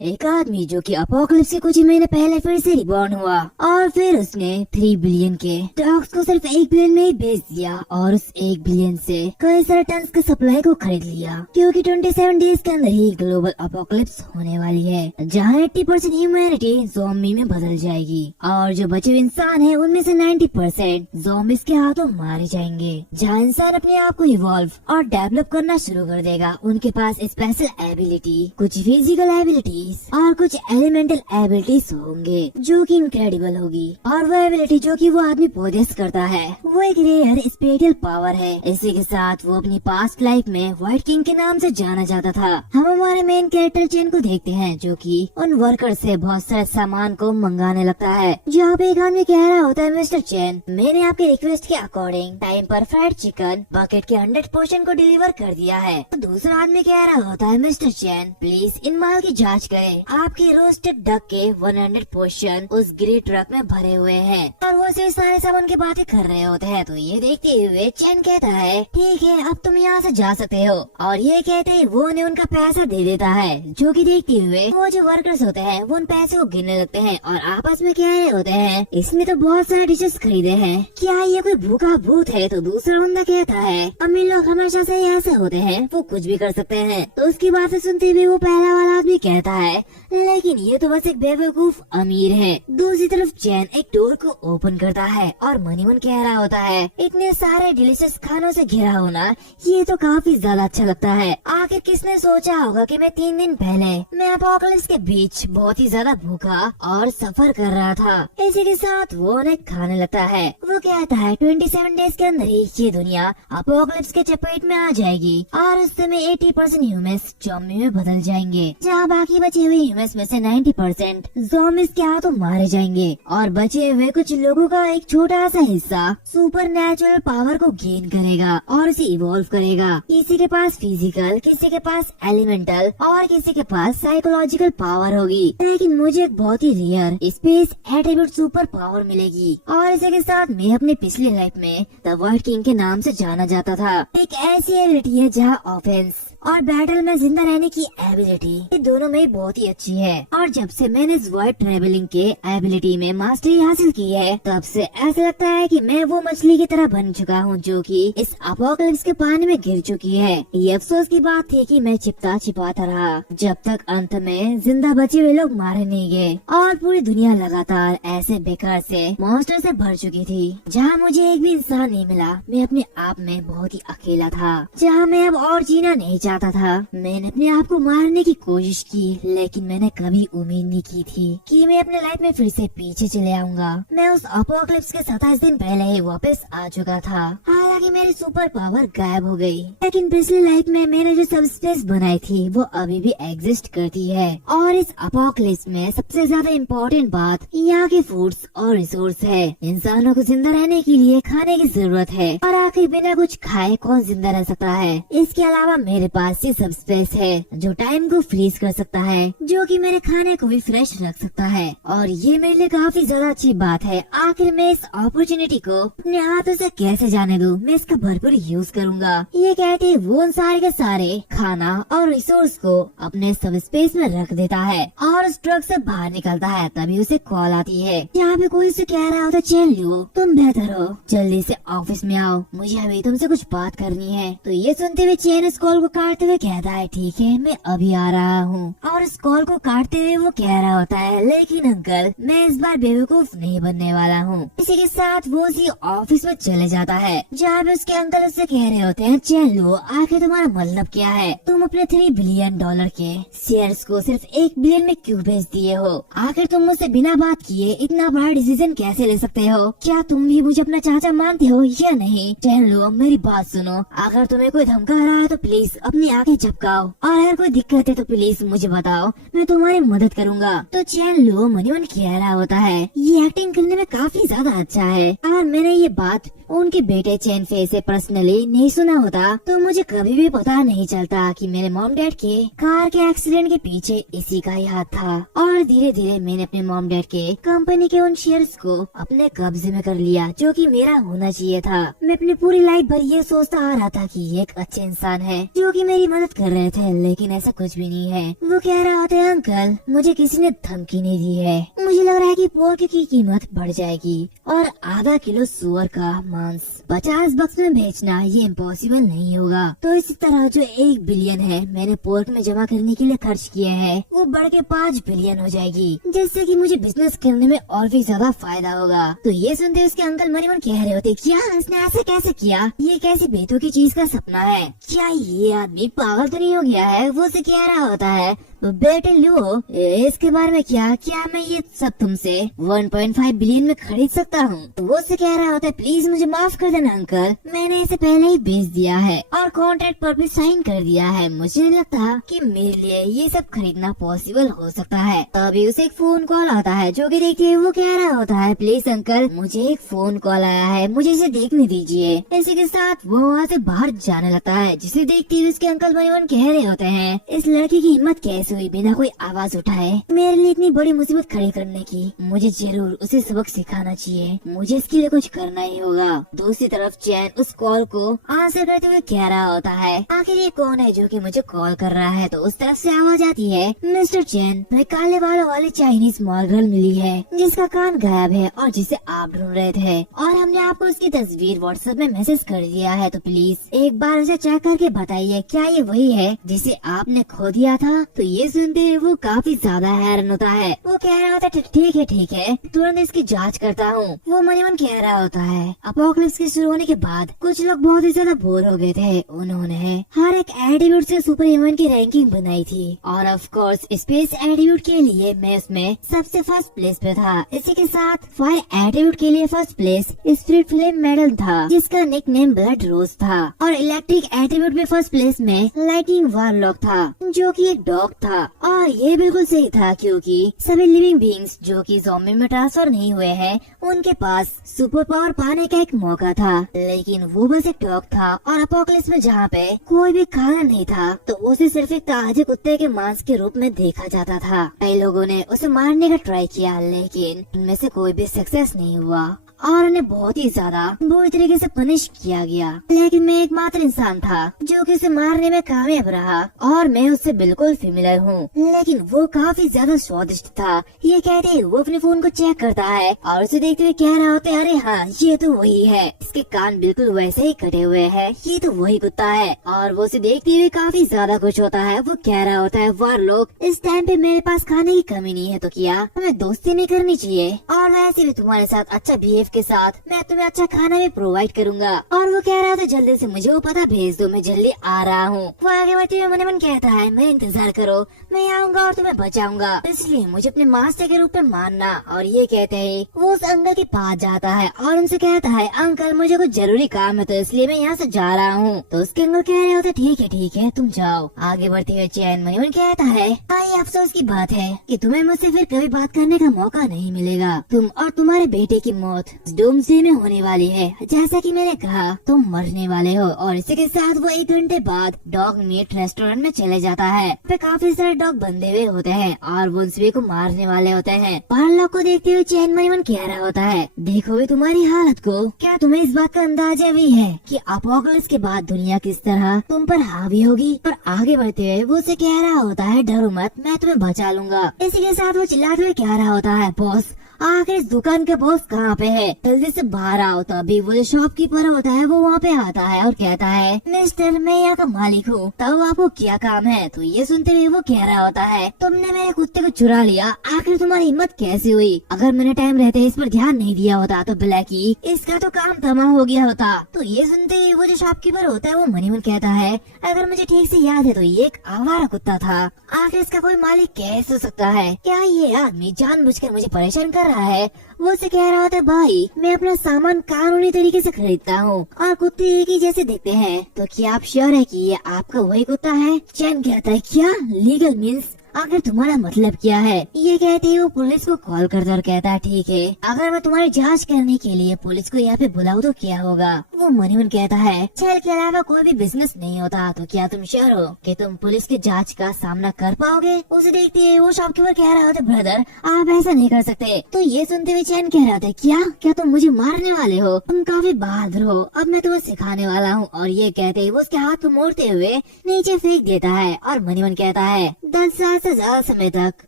एक आदमी जो कि अपोकलिप्स से कुछ ही महीने पहले फिर से रिबॉर्न हुआ और फिर उसने 3 बिलियन के स्टॉक्स को सिर्फ 1 बिलियन में ही बेच दिया और उस 1 बिलियन से कई सारे टन के सप्लाई को खरीद लिया, क्योंकि 27 डेज के अंदर ही ग्लोबल अपोकलिप्स होने वाली है, जहाँ 80% ह्यूमैनिटी ज़ॉम्बी में बदल जाएगी और जो बचे हुए इंसान है उनमें से 90% ज़ॉम्बीज के हाथों मारे जाएंगे। जहाँ इंसान अपने आप को इवॉल्व और डेवलप करना शुरू कर देगा, उनके पास स्पेशल एबिलिटी, कुछ फिजिकल एबिलिटीज और कुछ एलिमेंटल एबिलिटीज होंगे जो कि इनक्रेडिबल होगी। और वो एबिलिटी जो कि वो आदमी पोजेस करता है वो एक रेयर स्पेशल पावर है। इसी के साथ वो अपनी पास्ट लाइफ में व्हाइट किंग के नाम से जाना जाता था। हम हमारे मेन कैरेक्टर चेन को देखते हैं जो कि उन वर्कर से बहुत सारे सामान को मंगाने लगता है। जहाँ पे एक आदमी कह रहा होता है, मिस्टर चेन, मैंने आपके रिक्वेस्ट के अकॉर्डिंग टाइम पर फ्राइड चिकन बकेट के 100 पोर्शन को डिलीवर कर दिया है। तो दूसरा आदमी कह रहा होता है, मिस्टर चेन, प्लीज इन माल की जांच करें, आपके रोस्टेड डक के 100 पोर्शन उस ग्रे ट्रक में भरे हुए हैं। और वो सिर्फ सारे सामान की बातें कर रहे होते हैं। तो ये देखते हुए चैन कहता है, ठीक है, अब तुम यहाँ से जा सकते हो। और ये कहते ही वो उन्हें उनका पैसा दे देता है, जो कि देखते हुए वो जो वर्कर्स होते हैं वो उन पैसे को गिनने लगते हैं और आपस में कह रहे होते हैं, इसने तो बहुत सारे डिशेस खरीदे हैं, क्या ये कोई भूखा भूत है? तो दूसरा बंदा कहता है, अमीर लोग हमेशा से ऐसे होते हैं, वो कुछ भी कर सकते हैं। तो उसकी बातें सुनते हुए वो पहला वाला आदमी कहता है, लेकिन ये तो बस एक बेवकूफ अमीर है। दूसरी तरफ चैन एक डोर को ओपन करता है और मनी मन कह रहा होता है, इतने सारे डिलीशियस खानों से घिरा होना ये तो काफी ज्यादा अच्छा लगता है। आखिर किसने सोचा होगा कि मैं 3 दिन पहले मैं अपोकलिप्स के बीच बहुत ही ज्यादा भूखा और सफर कर रहा था। इसी के साथ वो उन्हें खाने लगता है। वो कहता है 27 डेज के अंदर ही ये दुनिया अपोकलिप्स के चपेट में आ जाएगी और उस समय 80% ह्यूमंस ज़ॉम्बी में बदल जाएंगे, जहाँ बाकी बचे हुए ह्यूमंस में से 90% ज़ॉम्बीज के हाथों मारे जाएंगे और बचे हुए कुछ लोगों का एक छोटा सा हिस्सा सुपर नेचुरल पावर को गेन करेगा और उसे इवॉल्व करेगा। किसी के पास फिजिकल, किसी के पास एलिमेंटल और किसी के पास साइकोलॉजिकल पावर होगी, लेकिन मुझे एक बहुत ही rare space attribute super power मिलेगी। और इसी के साथ मैं अपनी पिछली लाइफ में द व्हाइट किंग के नाम से जाना जाता था। एक ऐसी एबिलिटी है जहाँ ऑफेंस और बैटल में जिंदा रहने की एबिलिटी ये दोनों में बहुत ही अच्छी है। और जब से मैंने इस वाइड ट्रेवलिंग के एबिलिटी में मास्टरी हासिल की है, तब से ऐसा लगता है कि मैं वो मछली की तरह बन चुका हूँ जो कि इस अपोकलिप्स के पानी में गिर चुकी है। ये अफसोस की बात थी कि मैं छिपता छिपाता रहा जब तक अंत में जिंदा बचे हुए लोग मारे नहीं गए और पूरी दुनिया लगातार ऐसे बेकार से मॉन्स्टर से भर चुकी थी, जहाँ मुझे एक भी इंसान नहीं मिला। मैं अपने आप में बहुत ही अकेला था, जहाँ मैं अब और जीना नहीं चाहता था। मैंने अपने आप को मारने की कोशिश की, लेकिन मैंने कभी उम्मीद नहीं की थी कि मैं अपने लाइफ में फिर से पीछे चले आऊंगा। मैं उस अपोकलिप्स के 27 दिन पहले ही वापस आ चुका था। हालांकि मेरी सुपर पावर गायब हो गई, लेकिन पिछली लाइफ में मैंने जो सब स्पेस बनाई थी वो अभी भी एग्जिस्ट करती है। और इस अपोकलिप्स में सबसे ज्यादा इम्पोर्टेंट बात यहाँ के फूड्स और रिसोर्स है। इंसानों को जिंदा रहने के लिए खाने की जरूरत है, और आखिर बिना कुछ खाए कौन जिंदा रह सकता है। इसके अलावा मेरे पास ये सब स्पेस है जो टाइम को फ्रीज कर सकता है, जो कि मेरे खाने को भी फ्रेश रख सकता है। और ये मेरे लिए काफी ज्यादा अच्छी बात है। आखिर मैं इस अपॉर्चुनिटी को अपने हाथों से कैसे जाने दूं? मैं इसका भरपूर यूज करूंगा। ये कहते वो उन सारे के सारे खाना और रिसोर्स को अपने सब स्पेस में रख देता है और उस ट्रक से बाहर निकलता है। तभी उसे कॉल आती है, यहाँ पे कोई उसे कह रहा होता, चल लो, तुम बेहतर हो, जल्दी से ऑफिस में आओ, मुझे अभी तुमसे कुछ बात करनी है। तो ये सुनते हुए चैन इस कॉल को काटते हुए कहता है, ठीक है, मैं अभी आ रहा हूँ। और इस कॉल को काटते हुए वो कह रहा होता है, लेकिन अंकल, मैं इस बार बेवकूफ नहीं बनने वाला हूँ। इसी के साथ वो उसी ऑफिस में चले जाता है, जहाँ पे उसके अंकल उससे कह रहे होते हैं, चलो, आखिर तुम्हारा मतलब क्या है? तुम अपने $3 बिलियन के शेयर्स को सिर्फ 1 बिलियन में क्यों बेच दिए हो? आखिर तुम मुझसे बिना बात किए इतना बड़ा डिसीजन कैसे ले सकते हो? क्या तुम भी मुझे अपना चाचा मानते हो या नहीं? चलो, मेरी बात सुनो, अगर तुम्हें कोई धमका रहा है तो प्लीज अपनी आंखें झपकाओ, और अगर कोई दिक्कत है तो प्लीज मुझे बताओ, मैं तुम्हारी मदद करूंगा। तो चैन लो मनी मन कह रहा होता है, ये एक्टिंग करने में काफी ज्यादा अच्छा है। अगर मैंने ये बात उनके बेटे चैन फे से पर्सनली नहीं सुना होता तो मुझे कभी भी पता नहीं चलता कि मेरे मॉम डैड के कार के एक्सीडेंट के पीछे इसी का ही हाथ था। और और धीरे धीरे मैंने अपने मॉम डैड के कंपनी के उन शेयर्स को अपने कब्जे में कर लिया जो कि मेरा होना चाहिए था। मैं अपनी पूरी लाइफ भर ये सोचता आ रहा था कि ये एक अच्छे इंसान है जो कि मेरी मदद कर रहे थे, लेकिन ऐसा कुछ भी नहीं है। वो कह रहा होता है, अंकल मुझे किसी ने धमकी नहीं दी है, मुझे लग रहा है कि पोर्क की कीमत बढ़ जाएगी और आधा किलो सुअर का मांस 50 बक्स में बेचना ये इम्पॉसिबल नहीं होगा। तो इसी तरह जो 1 बिलियन है मैंने पोर्क में जमा करने के लिए खर्च किया है वो बढ़ के 5 बिलियन हो जाएगी, जिससे कि मुझे बिजनेस करने में और भी ज्यादा फायदा होगा। तो ये सुनते उसके अंकल मनी मन कह रहे होते, क्या इसने ऐसे कैसे किया, ये कैसी बेतुकी की चीज का सपना है, क्या ये आदमी पागल तो नहीं हो गया है। वो से कह रहा होता है, बेटे लो इसके बारे में क्या मैं ये सब तुमसे 1.5 बिलियन में खरीद सकता हूँ। तो वो से कह रहा होता है, प्लीज मुझे माफ कर देना अंकल, मैंने इसे पहले ही बेच दिया है और कॉन्ट्रैक्ट पर भी साइन कर दिया है। मुझे नहीं लगता कि मेरे लिए ये सब खरीदना पॉसिबल हो सकता है। तभी उसे एक फोन कॉल आता है जो कि देखिए वो कह रहा होता है, प्लीज अंकल मुझे एक फोन कॉल आया है, मुझे इसे देखने दीजिए। इसी के साथ वो वहाँ से बाहर जाने लगता है, जिसे देखते हुए उसके अंकल मनी मन कह रहे होते हैं, इस लड़की की हिम्मत कैसे हुई बिना कोई आवाज उठाए मेरे लिए इतनी बड़ी मुसीबत खड़ी करने की। मुझे जरूर उसे सबक सिखाना चाहिए, मुझे इसके लिए कुछ करना ही होगा। दूसरी तरफ चैन उस कॉल को आंसर करते हुए कह रहा होता है, आखिर ये कौन है जो कि मुझे कॉल कर रहा है। तो उस तरफ से आवाज आती है, मिस्टर चैन मैं काले बालों वाली चाइनीज स्मॉल गर्ल मिली है जिसका कान गायब है और जिसे आप ढूंढ रहे थे और हमने आपको उसकी तस्वीर व्हाट्सएप में मैसेज कर दिया है। तो प्लीज एक बार उसे चेक करके बताइए क्या ये वही है जिसे आपने खो दिया था। तो ये सुनते वो काफी ज्यादा हैरान होता है। वो कह रहा होता है, ठीक है तुरंत इसकी जांच करता हूँ। वो मनी मन कह रहा होता है, अपोकलिप्स के शुरू होने के बाद कुछ लोग बहुत ही ज्यादा बोर हो गए थे। उन्होंने हर एक एट्रीब्यूट से सुपर ह्यूमन की रैंकिंग बनाई थी और ऑफ कोर्स स्पेस एट्रीब्यूट के लिए मैं उसमें सबसे फर्स्ट प्लेस पे था। इसी के साथ फायर एट्रीब्यूट के लिए first place spirit flame medal था जिसका निक नेम ब्लड रोज था और इलेक्ट्रिक एट्रीब्यूट में फर्स्ट प्लेस में लाइटिंग वारलॉक था जो कि एक डॉग था। और ये बिल्कुल सही था क्योंकि सभी लिविंग बीइंग्स जो कि ज़ॉम्बी में ट्रांसफर नहीं हुए हैं उनके पास सुपर पावर पाने का एक मौका था, लेकिन वो बस एक डॉग था। और अपोकलिप्स में जहाँ पे कोई भी खाना नहीं था तो उसे सिर्फ एक ताजे कुत्ते के मांस के रूप में देखा जाता था। कई लोगों ने उसे मारने का ट्राई किया लेकिन उनमें से कोई भी सक्सेस नहीं हुआ और उन्हें बहुत ही ज्यादा बुरी तरीके से पनिश किया गया। लेकिन मैं एकमात्र इंसान था जो कि उसे मारने में कामयाब रहा और मैं उससे बिल्कुल फेमिलियर हूँ। लेकिन वो काफी ज्यादा स्वादिष्ट था। ये कहते ही वो अपने फोन को चेक करता है और उसे देखते हुए कह रहा होता है, अरे हाँ ये तो वही है, इसके कान बिल्कुल वैसे ही कटे हुए हैं, ये तो वही कुत्ता है। और वो उसे देखते हुए काफी ज्यादा खुश होता है। वो कह रहा होता है, वाह लोग इस टाइम पे मेरे पास खाने की कमी नहीं है तो क्या हमें दोस्ती नहीं करनी चाहिए, और वैसे भी तुम्हारे साथ अच्छा बिहेव के साथ मैं तुम्हें अच्छा खाना भी प्रोवाइड करूंगा। और वो कह रहा था, जल्दी से मुझे वो पता भेज दो, मैं जल्दी आ रहा हूँ। वो आगे बढ़ते हुए मन मन कहता है, मैं इंतजार करो, मैं आऊंगा और तुम्हें बचाऊंगा, इसलिए मुझे अपने मास्टर के रूप में मानना। और ये कहते ही वो उस अंकल के पास जाता है और उनसे कहता है, अंकल मुझे कुछ जरूरी काम है तो इसलिए मैं यहाँ से जा रहा हूँ। तो उसके अंकल कह रहे होते, ठीक है तुम जाओ। आगे बढ़ते हुए चैन मनी मन कहता है, ये अफसोस की बात है कि तुम्हें मुझसे फिर कभी बात करने का मौका नहीं मिलेगा। तुम और तुम्हारे बेटे की मौत डूम्सडे में होने वाली है, जैसा कि मैंने कहा तुम मरने वाले हो। और इसी के साथ वो 1 घंटे बाद डॉग मीट रेस्टोरेंट में चले जाता है। पे काफी सारे डॉग बंधे हुए होते हैं और वो उन सभी को मारने वाले होते हैं। पारलॉक को देखते हुए चैन मनी मन कह रहा होता है, देखो भी तुम्हारी हालत को, क्या तुम्हें इस बात का अंदाजा भी है कि अपोकलिप्स के बाद दुनिया किस तरह तुम पर हावी होगी। और आगे बढ़ते हुए वो उसे कह रहा होता है, डरो मत, मैं तुम्हें बचा लूंगा। इसी के साथ वो चिल्लाते हुए कह रहा होता है, बॉस आखिर इस दुकान के बॉस कहाँ पे है, जल्दी से बाहर आओ। तो अभी वो जो शॉपकीपर होता है वो वहाँ पे आता है और कहता है, मिस्टर मैं यहाँ का मालिक हूँ, तब आपको क्या काम है। तो ये सुनते हुए वो कह रहा होता है, तुमने मेरे कुत्ते को चुरा लिया, आखिर तुम्हारी हिम्मत कैसे हुई, अगर मैंने टाइम रहते इस पर ध्यान नहीं दिया होता तो ब्लैकी इसका तो काम तमाम हो गया होता। तो ये सुनते हुए वो जो शॉपकीपर होता है वो मनी मन कहता है, अगर मुझे ठीक से याद है तो ये एक आवारा कुत्ता था, आखिर इसका कोई मालिक कैसे हो सकता है, क्या ये आदमी जानबूझकर मुझे परेशान कर रहा है। वो से कह रहा था, भाई मैं अपना सामान कानूनी तरीके से खरीदता हूँ और कुत्ते एक ही जैसे दिखते हैं, तो क्या आप श्योर है कि ये आपका वही कुत्ता है। चैन कहता है, क्या लीगल मीन्स आखिर तुम्हारा मतलब क्या है? ये कहते ही वो पुलिस को कॉल करता और कहता है ठीक है, अगर मैं तुम्हारी जांच करने के लिए पुलिस को यहाँ पे बुलाऊं तो क्या होगा? वो मनीमन कहता है छल के अलावा कोई भी बिजनेस नहीं होता, तो क्या तुम श्योर हो कि तुम पुलिस की जांच का सामना कर पाओगे? उसे देखते ही वो शॉपकीपर कह रहा होता ब्रदर आप ऐसा नहीं कर सकते। तो ये सुनते हुए चैन कह रहा था क्या तुम मुझे मारने वाले हो? तुम काफी बहादुर हो, अब मैं तुम्हें सिखाने वाला हूँ। और ये कहते ही वो उसके हाथ को मोड़ते हुए नीचे फेंक देता है और मनीमन कहता है 10 साल से ज्यादा समय तक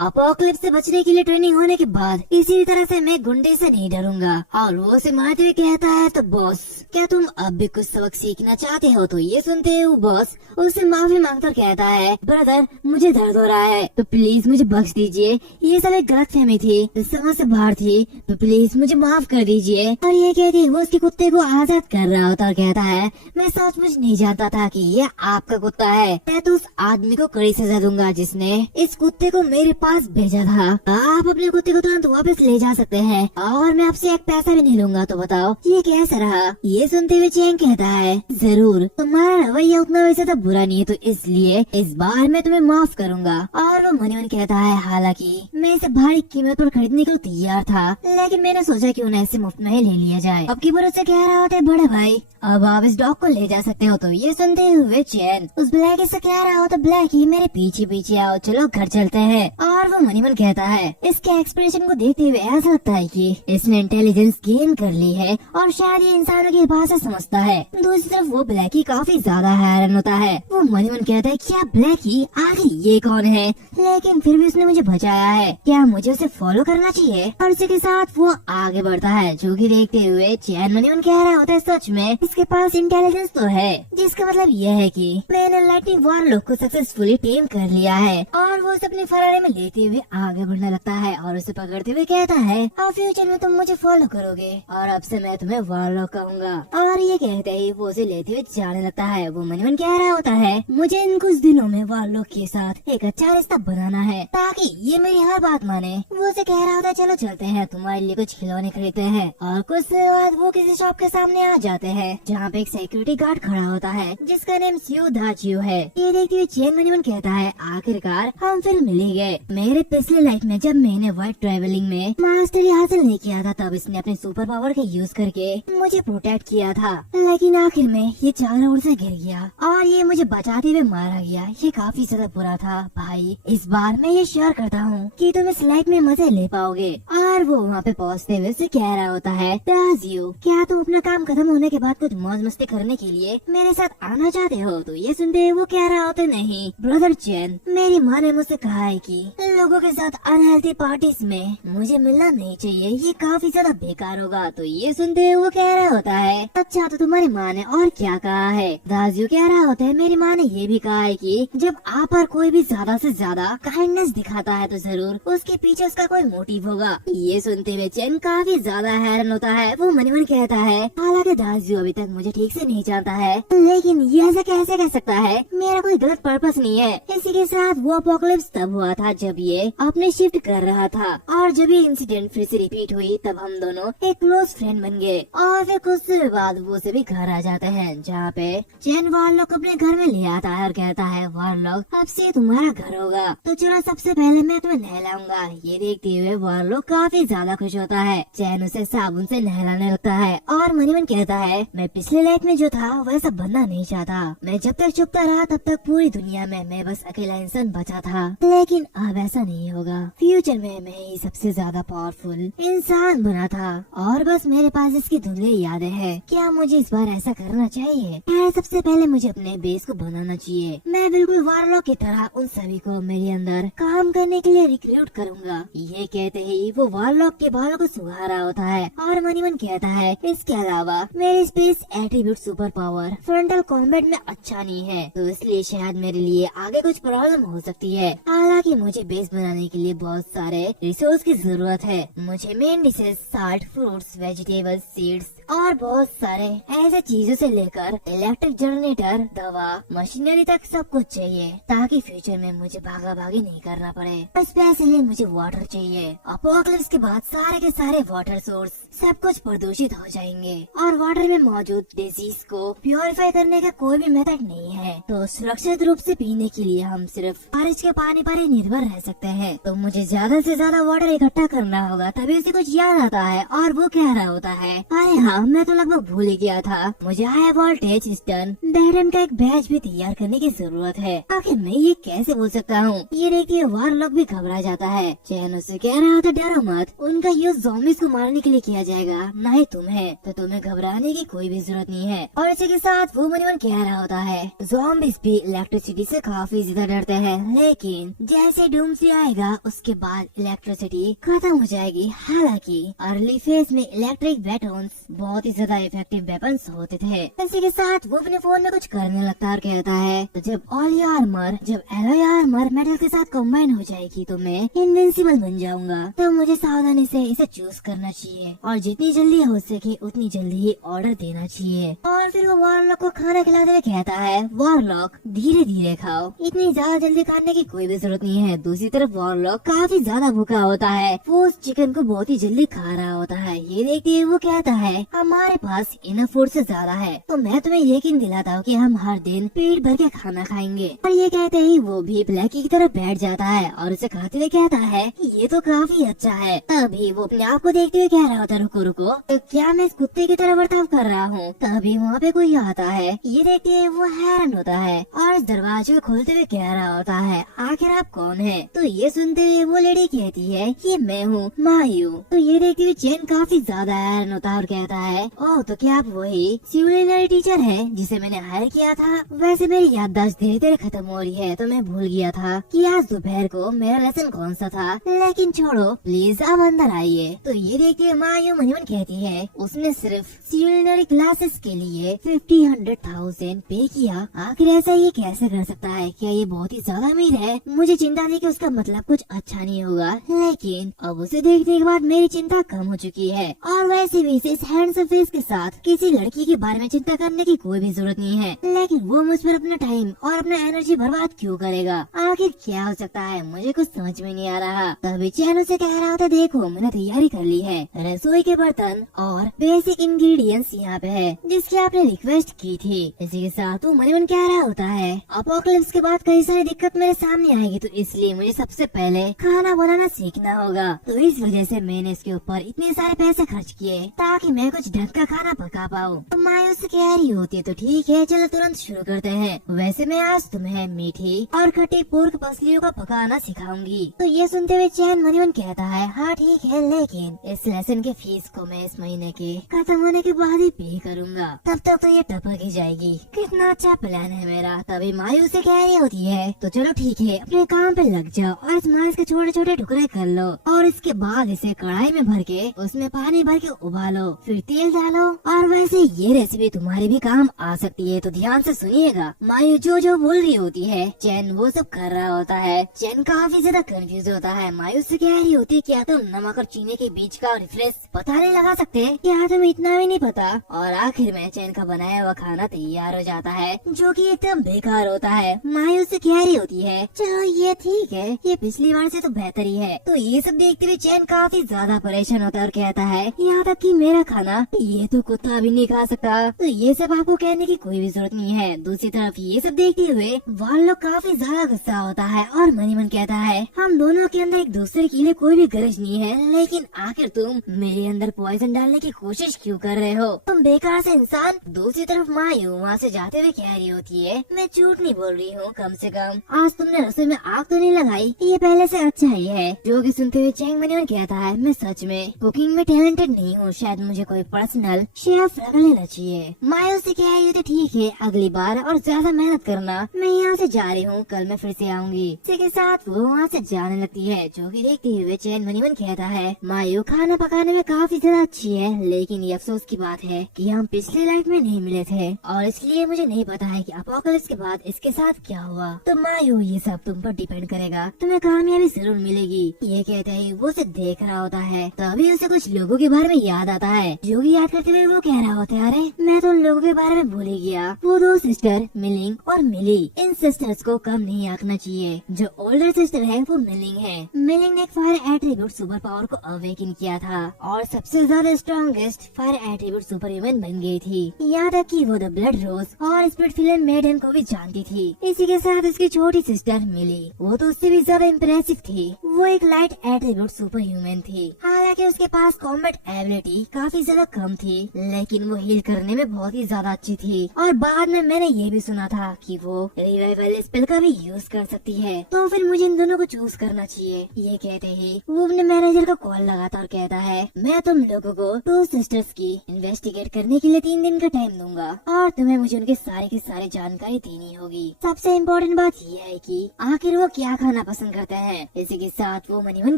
अपोकलिप्स से बचने के लिए ट्रेनिंग होने के बाद इसी तरह से मैं गुंडे से नहीं डरूंगा। और वो उसे मारते हुए कहता है तो बॉस क्या तुम अब भी कुछ सबक सीखना चाहते हो? तो ये सुनते हुए बॉस उससे माफी मांगकर कहता है ब्रदर मुझे दर्द हो रहा है तो प्लीज मुझे बख्श दीजिए, ये सब एक गलतफहमी थी, समझ से बाहर थी, तो प्लीज मुझे माफ कर दीजिए। और ये कहती वो उसके कुत्ते को आजाद कर रहा होता और कहता है मैं सचमुच नहीं जानता था कि ये आपका कुत्ता है, मैं तो उस आदमी को कड़ी सजा दूंगा जिसने इस कुत्ते को मेरे पास भेजा था। आप अपने कुत्ते को तुरंत वापस ले जा सकते हैं और मैं आपसे एक पैसा भी नहीं लूंगा। तो बताओ ये कैसा रहा? ये सुनते हुए चैन कहता है जरूर, तुम्हारा रवैया उतना वैसे तो बुरा नहीं है, तो इसलिए इस बार मैं तुम्हें माफ करूंगा। और वो मनीमन कहता है हालांकि मैं इसे भारी कीमत पर खरीदने को तैयार था, लेकिन मैंने सोचा क्यों न इसे मुफ्त में ही ले लिया जाए। अब की से कह रहा होता है बड़े भाई अब आप इस डॉग को ले जा सकते हो। तो ये सुनते हुए चैन उस ब्लैकी से कह रहा होता ब्लैकी मेरे पीछे पीछे आओ, चलो घर चलते हैं। और वो मनीमन कहता है इसके एक्सप्रेशन को देखते हुए ऐसा लगता है कि इसने इंटेलिजेंस गेन कर ली है और शायद ये इंसानों की भाषा समझता है। दूसरी तरफ वो ब्लैकी काफी ज्यादा हैरान होता है। वो मनीमन कहता है क्या ब्लैकी आखिर ये कौन है? लेकिन फिर भी उसने मुझे बचाया है, क्या मुझे उसे फॉलो करना चाहिए? और इसी के साथ वो आगे बढ़ता है, जो कि देखते हुए चैन मनीमन कह रहा होता है सच में इसके पास इंटेलिजेंस तो है, जिसका मतलब यह है कि मैंने लाइटनिंग वारलॉक को सक्सेसफुली टेम कर लिया है। और वो उसे अपने फरारे में लेते हुए आगे बढ़ने लगता है और उसे पकड़ते हुए कहता है और फ्यूचर में तुम मुझे फॉलो करोगे और अब से मैं तुम्हें वारलॉक कहूंगा। और ये कहते ही वो उसे लेते हुए जाने लगता है। वो मनीमन कह रहा होता है मुझे इन कुछ दिनों में वारलॉक के साथ एक अच्छा रिश्ता बनाना है ताकि ये मेरी हर बात माने। वो उसे कह रहा होता है चलो चलते हैं, तुम्हारे लिए कुछ खिलौने खरीदते हैं। और कुछ देर बाद वो किसी शॉप के सामने आ जाते हैं जहाँ पे एक सिक्योरिटी गार्ड खड़ा होता है जिसका नाम स्यू धाचियो है। ये देखते हुए चैन मनीमन कहता है आखिरकार हम फिर मिल ही गए। मेरे पिछले लाइफ में जब मैंने वाइट ट्रेवलिंग में मास्टरी हासिल नहीं किया था तब इसने अपने सुपर पावर का यूज करके मुझे प्रोटेक्ट किया था, लेकिन आखिर में ये चारों ओर से गिर गया और ये मुझे बचाते हुए मारा गया। ये काफी ज्यादा बुरा था भाई, इस बार मैं ये श्योर करता हूँ कि तुम इस लाइफ में मजे ले पाओगे। और वो वहाँ पे पहुँचते हुए से कह रहा होता है ताजियो क्या तुम अपना काम खत्म होने के बाद कुछ मौज मस्ती करने के लिए मेरे साथ आना चाहते हो? तो ये सुनते हुए वो कह रहा होता नहीं ब्रदर चैन, मेरी माँ ने मुझसे कहा है कि लोगों के साथ अनहेल्थी पार्टीज में मुझे मिलना नहीं चाहिए, ये काफी ज्यादा बेकार होगा। तो ये सुनते हुए वो कह रहा होता है अच्छा तो तुम्हारी माँ ने और क्या कहा है? दाजियो कह रहा होता है मेरी माँ ने ये भी कहा है कि जब आप पर कोई भी ज्यादा से ज्यादा काइंडनेस दिखाता है तो जरूर उसके पीछे उसका कोई मोटिव होगा। ये सुनते हुए चैन काफी ज्यादा हैरान होता है। वो मनीमन कहता है हालांकि दाजियो अभी तक मुझे ठीक से नहीं जानता है, लेकिन ये ऐसा कैसे कह सकता है? मेरा कोई गलत पर्पस नहीं है। इसी के साथ वो अपोकलिप्स तब हुआ था जब ये अपने शिफ्ट कर रहा था और जब ये इंसिडेंट फिर से रिपीट हुई तब हम दोनों एक क्लोज फ्रेंड बन गए। और फिर कुछ देर बाद वो सभी घर आ जाते हैं जहाँ पे चैन वारलॉक अपने घर में ले आता है और कहता है वारलॉक अब से तुम्हारा घर होगा, तो चलो सबसे पहले मैं तुम्हें नहलाऊंगा। ये देखते हुए वारलॉक काफी ज्यादा खुश होता है। चैन उसे साबुन से नहलाने लगता है और मनीमन कहता है मैं पिछले लाइफ में जो था वैसा बनना नहीं चाहता, मैं जब तक छुपता रहा तब तक पूरी दुनिया में मैं बस अकेला इंसान बचा था, लेकिन अब ऐसा नहीं होगा। फ्यूचर में मैं ही सबसे ज्यादा पावरफुल इंसान बना था और बस मेरे पास इसकी धुंधली यादें हैं। क्या मुझे इस बार ऐसा करना चाहिए? खैर सबसे पहले मुझे अपने बेस को बनाना चाहिए। मैं बिल्कुल वारलॉक की तरह उन सभी को मेरे अंदर काम करने के लिए रिक्रूट करूंगा। ये कहते ही वो वारलॉक के बालों को सुखा रहा होता है और मनीमन कहता है इसके अलावा मेरी space attribute super power frontal combat में अच्छा नहीं है, तो इसलिए शायद मेरे लिए आगे कुछ प्रॉब्लम हो सकती है। हालांकि मुझे बेस बनाने के लिए बहुत सारे रिसोर्स की जरूरत है। मुझे main dishes salt, fruits, vegetables, seeds और बहुत सारे ऐसे चीजों से लेकर इलेक्ट्रिक जनरेटर, दवा, मशीनरी तक सब कुछ चाहिए ताकि फ्यूचर में मुझे भागा भागी नहीं करना पड़े। स्पेशली मुझे वाटर चाहिए। अपोकलिप्स के बाद सारे के सारे वाटर सोर्स सब कुछ प्रदूषित हो जाएंगे और वाटर में मौजूद डिजीज को प्योरीफाई करने का कोई भी मेथड नहीं है। तो सुरक्षित रूप से पीने के लिए हम सिर्फ बारिश के पानी पर ही निर्भर रह सकते हैं। तो मुझे ज्यादा से ज्यादा वाटर इकट्ठा करना होगा, तभी उसे कुछ याद आता है और वो कह रहा होता है, अरे हाँ मैं तो लगभग भूल ही गया था, मुझे हाई वोल्टेज स्टन बैटन का एक बैच भी तैयार करने की जरूरत है। आखिर मैं ये कैसे बोल सकता हूँ। ये देखिए वारलॉक भी घबरा जाता है। चैन उससे कह रहा होता, डरो मत, उनका यूज ज़ॉम्बीज़ को मारने के लिए किया जाएगा, न ही तुम्हें, तो तुम्हें घबराने की कोई भी जरूरत नहीं है। और इसी के साथ वो मन कह रहा होता है, ज़ॉम्बीज़ भी इलेक्ट्रिसिटी से काफी ज्यादा डरते हैं, लेकिन जैसे डूम्सडे आएगा उसके बाद इलेक्ट्रिसिटी खत्म हो जाएगी। हालांकि अर्ली फेज में इलेक्ट्रिक वेपन्स बहुत ही ज्यादा इफेक्टिव वेपन्स होते थे। इसी के साथ वो अपने फोन में कुछ करने लगता है और कहता है, तो जब ऑल आर्मर, जब एलॉय आर्मर मेटल के साथ कंबाइन हो जाएगी तो मैं इनविंसिबल बन जाऊंगा। तो मुझे सावधानी से इसे चूज करना चाहिए और जितनी जल्दी हो सके उतनी जल्दी ही ऑर्डर देना चाहिए। और फिर वो वॉरलॉक को खाना खिलाते हुए कहता है, वॉरलॉक धीरे धीरे खाओ, इतनी ज्यादा जल्दी खाने की कोई भी जरूरत नहीं है। दूसरी तरफ वॉरलॉक काफी ज्यादा भूखा होता है, वो उस चिकन को बहुत ही जल्दी खा रहा होता है। ये देखते हुए वो कहता है, हमारे पास इनफ फूड से ज्यादा है, तो मैं तुम्हें यकीन दिलाता हूँ कि हम हर दिन पेट भर के खाना खाएंगे। और ये कहते ही वो भी ब्लैकी की तरफ बैठ जाता है और उसे खाते हुए कहता है, ये तो काफी अच्छा है। तभी वो अपने आप को देखते हुए कह रहा होता, रुको रुको, तो क्या मैं इस कुत्ते की तरह बर्ताव कर रहा हूँ। तभी वहाँ पे कोई आता है। ये देखते हुए वो हैरान होता है और इस दरवाजे को खोलते हुए कह रहा होता है, आखिर आप कौन है। तो ये सुनते हुए वो लेडी कहती है, ये मैं हूँ मायू। तो ये देखते हुए चैन काफी ज्यादा हैरान होता है और कहता है, ओह तो क्या आप वही सिविलियनरी टीचर है जिसे मैंने हायर किया था। वैसे मेरी याददाश्त धीरे धीरे खत्म हो रही है, तो मैं भूल गया था कि आज दोपहर को मेरा लेसन कौन सा था, लेकिन छोड़ो प्लीज आप अंदर आइए। तो ये देखते हुए मायू मन मन कहती है, उसने सिर्फ सिविलियनरी क्लासेस के लिए 50,000 पे किया। आखिर ऐसा ये कैसे कर सकता है, क्या ये बहुत ही ज्यादा अमीर है। मुझे चिंता थी कि उसका मतलब कुछ अच्छा नहीं होगा, लेकिन अब उसे देखने के बाद मेरी चिंता कम हो चुकी है। और वैसे भी इस हैंडसम फेस के साथ किसी लड़की के बारे में चिंता करने की कोई भी जरूरत नहीं है, लेकिन वो मुझ पर अपना टाइम और अपना एनर्जी बर्बाद क्यों करेगा। आखिर क्या हो सकता है, मुझे कुछ समझ में नहीं आ रहा। तभी चैन से कह रहा होता, देखो मैंने तैयारी कर ली है, रसोई के बर्तन और बेसिक इंग्रेडिएंट्स यहाँ पे है जिसकी आपने रिक्वेस्ट की थी। इसी के साथ वो मन मन कह रहा होता है, अपोकलिप्स के बाद कई सारी दिक्कत मेरे सामने आएगी, तो इसलिए मुझे सबसे पहले खाना बनाना सीखना होगा। तो इस वजह से मैंने इसके ऊपर इतने सारे पैसे खर्च किए ताकि मैं कुछ ढंग का खाना पका पाऊँ। तो मायूस से कह रही होती है, तो ठीक है चलो तुरंत शुरू करते हैं। वैसे मैं आज तुम्हें मीठी और खट्टी पोर्क मछलियों का पकाना सिखाऊंगी। तो ये सुनते हुए चैन मन मन कहता है, हाँ ठीक है, लेकिन इस लेसन के फीस को मैं इस महीने के खत्म होने के बाद ही पे करूँगा, तब तक तो ये टपक ही जाएगी। कितना अच्छा प्लान है मेरा। तभी मायूस से कह रही होती है, तो चलो ठीक है अपने काम पे लग जाओ और इस मांस के छोटे छोटे टुकड़े कर लो और इसके बाद इसे कढ़ाई में भर के उसमें पानी भर के उबालो, फिर तेल डालो। और वैसे ये रेसिपी तुम्हारे भी काम आ सकती है, तो ध्यान से सुनिएगा। मायू जो बोल रही होती है, चैन वो सब कर रहा होता है। चैन काफी ज्यादा कंफ्यूज होता है। मायू से कह रही होती है, क्या तुम नमक और चीनी के बीच का डिफरेंस पता नहीं लगा सकते, क्या तुम्हें इतना भी नहीं पता। और आखिर में चैन का बनाया हुआ खाना तैयार हो जाता है जो कि एकदम बेकार होता है। मायू से कह रही होती है, चलो ये ठीक है, ये पिछली बार से तो बेहतर ही है। तो ये सब देखते हुए चैन काफी ज्यादा परेशान होता है और कहता है, यहाँ तक कि मेरा खाना ये तो कुत्ता भी नहीं खा सकता। तो ये सब आपको कहने की कोई भी जरूरत नहीं है। दूसरी तरफ ये सब देखते हुए वालों काफी ज्यादा गुस्सा होता है और मनी मन कहता है, हम दोनों के अंदर एक दूसरे के लिए कोई भी गरज नहीं है, लेकिन आखिर तुम मेरे अंदर पॉइजन डालने की कोशिश क्यों कर रहे हो, तुम बेकार से इंसान। दूसरी तरफ मायू वहाँ से जाते हुए कह रही होती है, मैं झूठ नहीं बोल रही हूँ, कम से कम आज तुमने रसोई में आग तो नहीं लगाई, ये पहले से अच्छा ही है। जो कि सुनते हुए चैंग मनी मन कहता है, मैं सच में कुकिंग में टैलेंटेड नहीं हूँ, शायद मुझे कोई पर्सनल शेफ रख लेना चाहिए। मायू से कह रही है, तो ठीक है अगली बार और ज्यादा मेहनत करना, मैं यहाँ से जा रही हूँ, कल मैं फिर से आऊंगी। इसी के साथ वो वहाँ से जाने लगती है। जो कि देखते हुए चैन मनी मन कहता है, मायू खाना पकाने में काफी ज्यादा अच्छी है, लेकिन ये अफसोस की बात है कि हम पिछले लाइफ में नहीं मिले थे और इसलिए मुझे नहीं पता है कि अपोकलिप्स के बाद इसके साथ क्या हुआ। तो मायू ये सब तुम पर डिपेंड करेगा, तुम्हें कामयाबी जरूर मिलेगी। ये कहते ही वो उसे देख रहा होता है। तभी उसे कुछ लोगों के बारे में याद आता है जो लोग याद करते हुए वो कह रहा होता है, अरे मैं तो उन लोगों के बारे में भूल ही गया। वो दो सिस्टर मिलिंग और मिली, इन सिस्टर्स को कम नहीं आंकना चाहिए। जो ओल्डर सिस्टर है वो मिलिंग है। मिलिंग ने एक फायर एट्रीब्यूट सुपर पावर को अवेकन किया था और सबसे ज्यादा strongest fire attribute super human बन गई थी। यहाँ तक कि वो द ब्लड रोज और स्पिरिट फिल्म मेडन को भी जानती थी। इसी के साथ उसकी छोटी सिस्टर मिली, वो तो उससे भी ज्यादा इम्प्रेसिव थी। वो एक लाइट एट्रीब्यूट सुपर ह्यूमन थी। हालांकि उसके पास कॉम्बैट एबिलिटी काफी ज्यादा कम थी, लेकिन वो हील करने में बहुत ही ज्यादा अच्छी थी। और बाद में मैंने ये भी सुना था कि वो रिवाइवल स्पेल का भी यूज कर सकती है। तो फिर मुझे इन दोनों को चूज करना चाहिए। ये कहते ही वो अपने मैनेजर को कॉल लगाता और कहता है, मैं तुम लोगों को टू सिस्टर्स की इन्वेस्टिगेट करने के लिए 3 दिन का टाइम दूंगा और तुम्हें मुझे उनके सारे की सारी जानकारी देनी होगी। सबसे इम्पोर्टेंट बात यह है कि आखिर वो क्या खाना पसंद करते हैं। इसी के साथ वो मनीमन